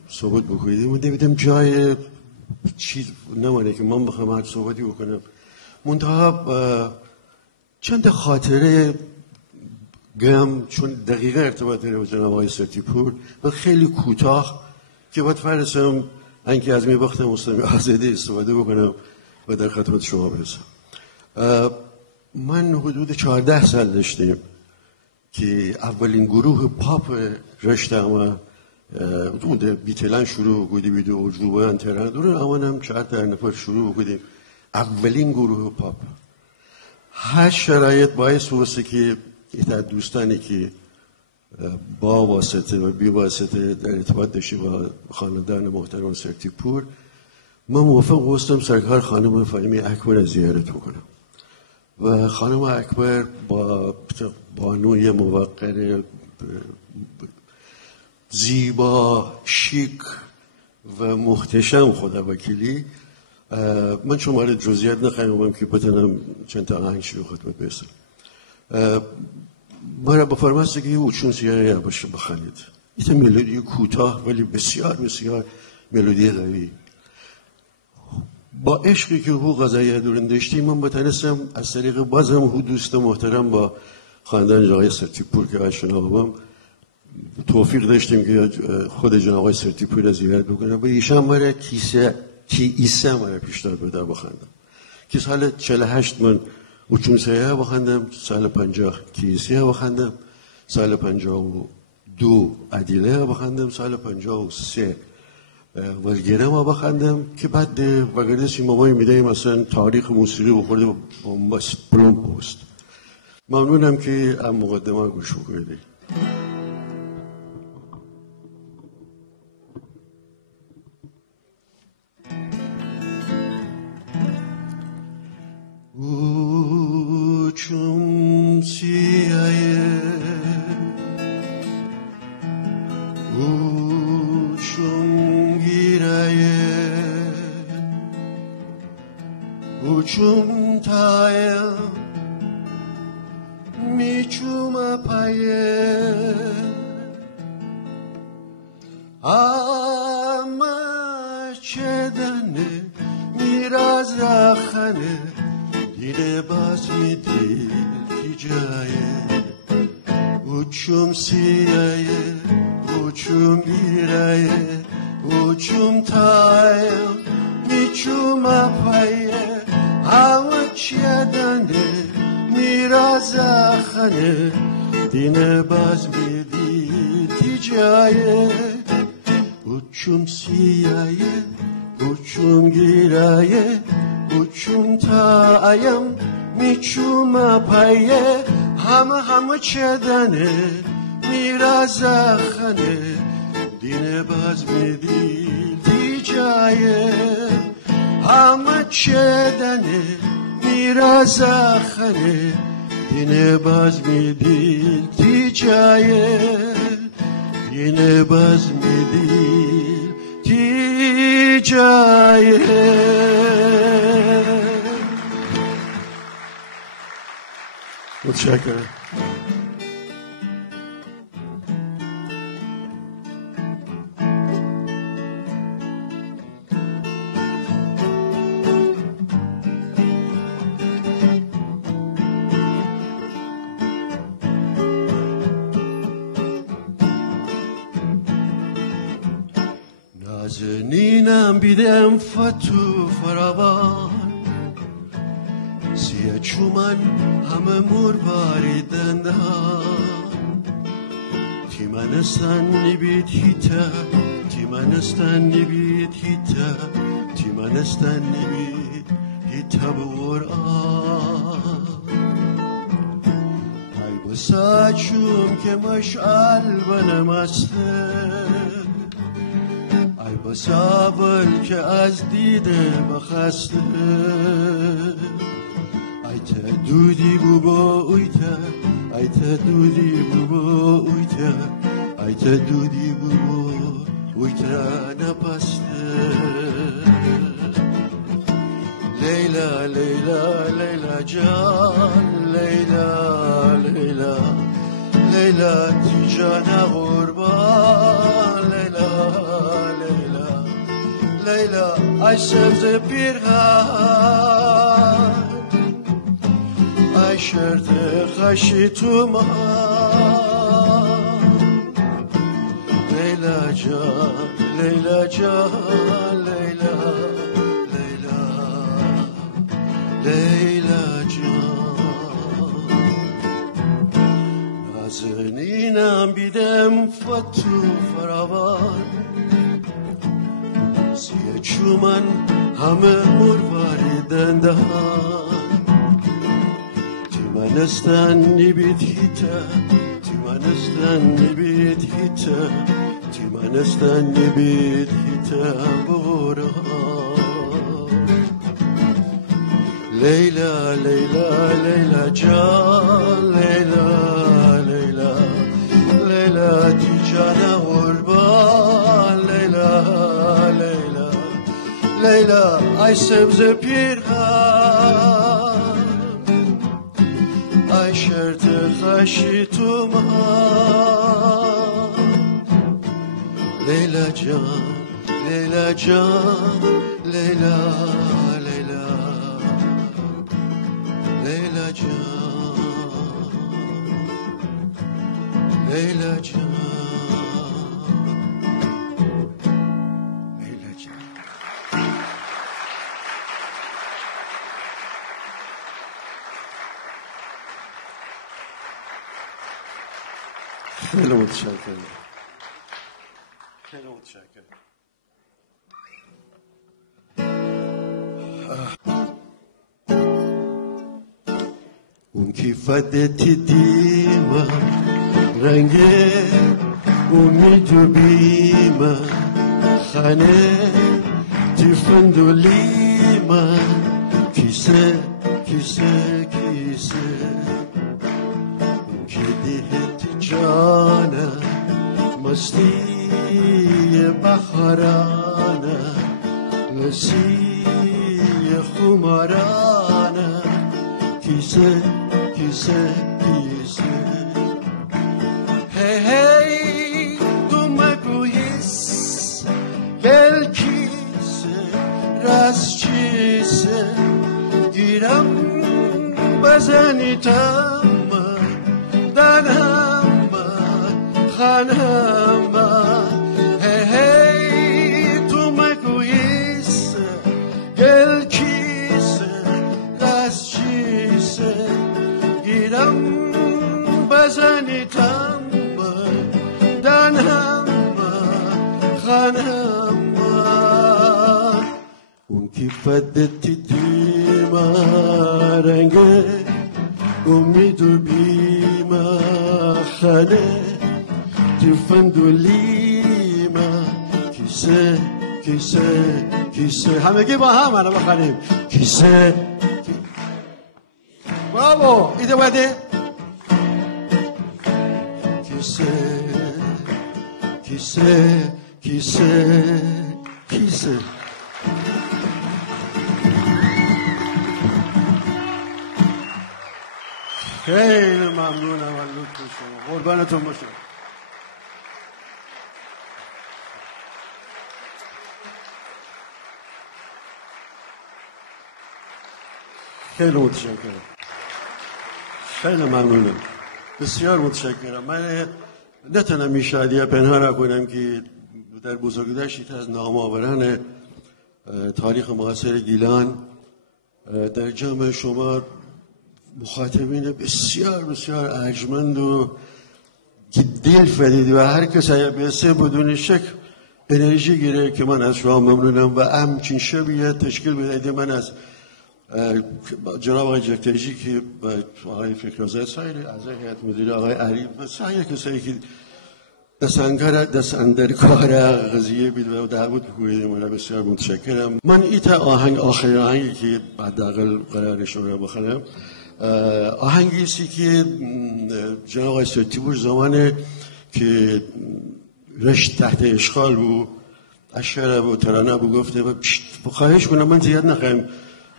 صحبت بکنید من نمیدم جای چیز نمانه که من بخوام هر صحبتی بکنم. منتها چند خاطره گم چون دقیقه ارتباط داره با جناب آقای سرتیپور و خیلی کوتاه که باید فرسم اینکه از میباختم مستمی آزاده استفاده بکنم و در خدمت شما برسم. من حدود 14 سال داشتیم که اولین گروه پاپ رشتم اون بیتلن شروع بودیم ویدیو اوجوبان تهران دوران اوانم 4 نفر شروع بودیم اولین گروه پاپ. هر شرایط باعث واسه که ایت دوستانی که با واسطه و بی واسطه در ارتباط داشتی با خاندان محترم سرتیپور، من موفق بودم سرکار خانم فاطمه اکبر زیارت بکنم و خانم اکبر با بانوی موقر زیبا شیک و محتشم خدا وکیلی، من شماره جزئیات نخواهیم که بتونم چند تا آهنگ شروع خدمت برسم. مرا با فرماسته که او چون سیاره باشه بخوانید. این ملودی کوتاه ولی بسیار بسیار ملودی قوی. با عشقی که او قضایی دورن داشتی، من بتونستم از طریق بازم او دوست محترم با خاندان آقای سرتیپور که آشنا بودم توفیق داشتیم که خود جناب آقای سرتیپور را زیارت بکنم و ایشان مرا کیسه مرا پیشنهاد بده بخوندم که سال 48 من اوچون سیاه بخوندم، سال 50 کیسه بخوندم، سال 52 عدیله بخوندم، سال 53 ولگرم بخوندم که بعد وگرده سیمامای میده مثلا تاریخ موسیقی بخورده و برون پوست. ممنونم که ام مقدمه گوش بکنید. Uçum siyaye, uçum giraye, uçum taye, miçum apaye, ama çedane, miraz rakhane. دیده باز میدی کی جایه اوچوم سیایه اوچوم گیرایه اوچوم تایه میچوم اپایه همه چیدنه میراز خانه دیده باز میدی کی جایه اوچوم سیایه اوچوم گیرایه اوچوم تایم میچوم پایه همه چدنه میراز خانه دینه باز میدیل دی جایه همه چدنه میراز خانه دینه باز میدیل دی جایه دینه باز میدیل دی جایه. متشکرم. نازنینم بیدم فتو فراوان سیه چومن همه مور باریدندن تیمنستان نبید هیتا تیمنستان نبید هیتا تیمنستان نبید هیتا بور ای بسا چوم که مشعل بنمسته ای بسا بل که از دیده بخسته ایت دودی بوبا اویتا ایت دودی بوبا اویتا ایت دودی بوبا اویتا نپسته لیلا لیلا لیلا جان لیلا لیلا لیلا تی جان قربان لیلا لیلا لیلا ای سبز پیرهن ای شرط خشی تو ما لیلا جان لیلا جان لیلا لیلا لیلا جان نازنینم بیدم فتو فراوان سیه چومن همه مرواری دهان تیمانستان نبید هیتا تیمانستان نبید هیتا تیمانستان نبید هیتا بورا لیلا لیلا لیلا جان لیلا لیلا لیلا دی جان قربان لیلا لیلا لیلا ای سبز پیرهن ای شرط خشی تو من لیلا جان لیلا جان لیلا لیلا لیلا جان لیلا جان لیلا جان خیلی متشکرم خیلی متشکرم اون کی فدتی دیما رنگ امید و بیما خانه تفندولی من کیسه کیسه کیسه اون کی دیهت جانه مستی بخارانه لسی خمارانه کیسه کیسه کیسه هی هی تو مگویس گل کیسه راست چیسه گیرم بزنی تم دنم خانم هی هی تو مگویس گل کیسه راست چیسه گیرم بزنی تم دنم خانم اون کی فدتی دیما رنگه امید و بیما خانه تفندولی ما کیسه کیسه کیسه همگی با هم الان بخونیم کیسه برافو ایده بده کیسه کیسه کیسه کیسه خیلی ممنونم از لطف شما قربانتون باشم خیلی متشکرم خیلی ممنونم بسیار متشکرم من نتونم این شادیه پنهان نکنم که در بزرگداشت از نامآوران تاریخ معاصر گیلان در جمع شما مخاطبین بسیار بسیار ارجمند و دل فدید و هر کس بیسته بدون شک انرژی گیره که من از شما ممنونم و همچین شبیه تشکیل بدهید من از جناب آقای جکتاجی که آقای فکرآزاد سایر اعضای هیئت مدیره آقای عریف و سایر کسایی که دست اندر کار قضیه بید و دعوت بکنید من بسیار متشکرم. من ایتا آهنگ آخر آهنگی که حداقل قرار شما را بخونم آهنگی است که جناب آقای ستیپور زمانی که رشت تحت اشغال بود اشعار و ترانه بود گفته و خواهش کنم من زیاد نخواهیم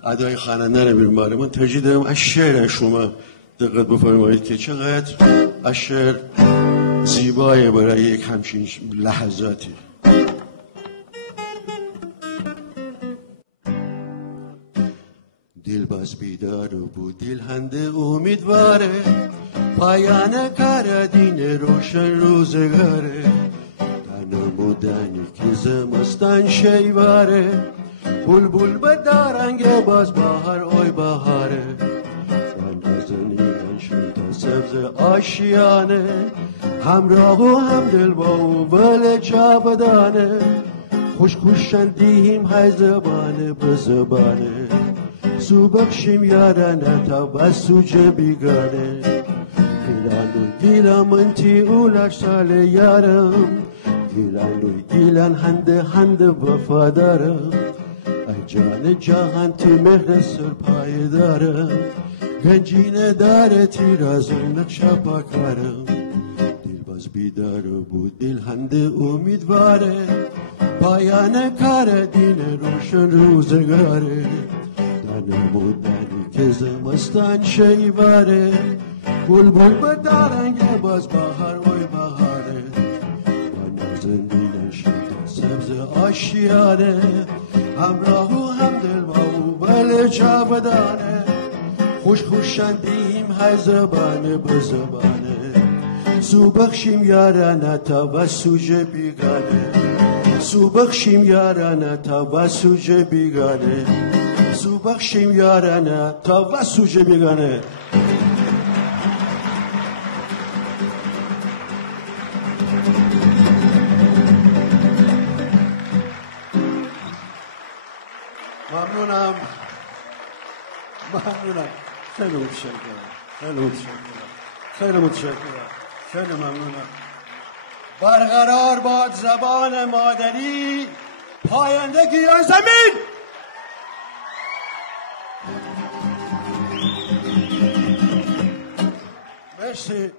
ادای خواننده رو بیرون من ترجیح دارم از شعر شما دقت بفرمایید که چقدر شعر زیبای برای یک همچین لحظاتی. دل باز بیدار و بود دل هنده امیدواره پایان کار دین روشن روزگاره تنمودنی که زمستان شیواره بلبل به دارنگ باز بهار اوی بهاره نازنینان شد تا سبز آشیانه همراه و هم دل با او بل جاودانه خوش خوشندیم های زبانه به زبانه سو بخشیم یارانه تا بس سوجه بیگانه گیلان و گیلان منتی اولش سال یارم گیلان و گیلان هنده وفادارم ای جان جهان تو مهر سرپای دارم گنجینه داره تیرازم نقشه پاکارم دل باز بیدار بود دل هنده امیدواره پایان کار دین روشن روزگاره نمودنی که زمستان شیواره بلبل به دارنگ باز بهار وی بهاره و نازنینان شد سبز آشیانه همراه و هم دل با او بل جاودانه خوش خوشندیم های زبانه به زبانه سو بخشیم یارانه تا و سوژه بیگانه سو بخشیم یارانه تا و سوژه بیگانه سو بخشیم یارانه تا و سوژه بیگانه ممنونم خیلی ممنونم برقرار باد زبان مادری پاینده گیران زمین مرسی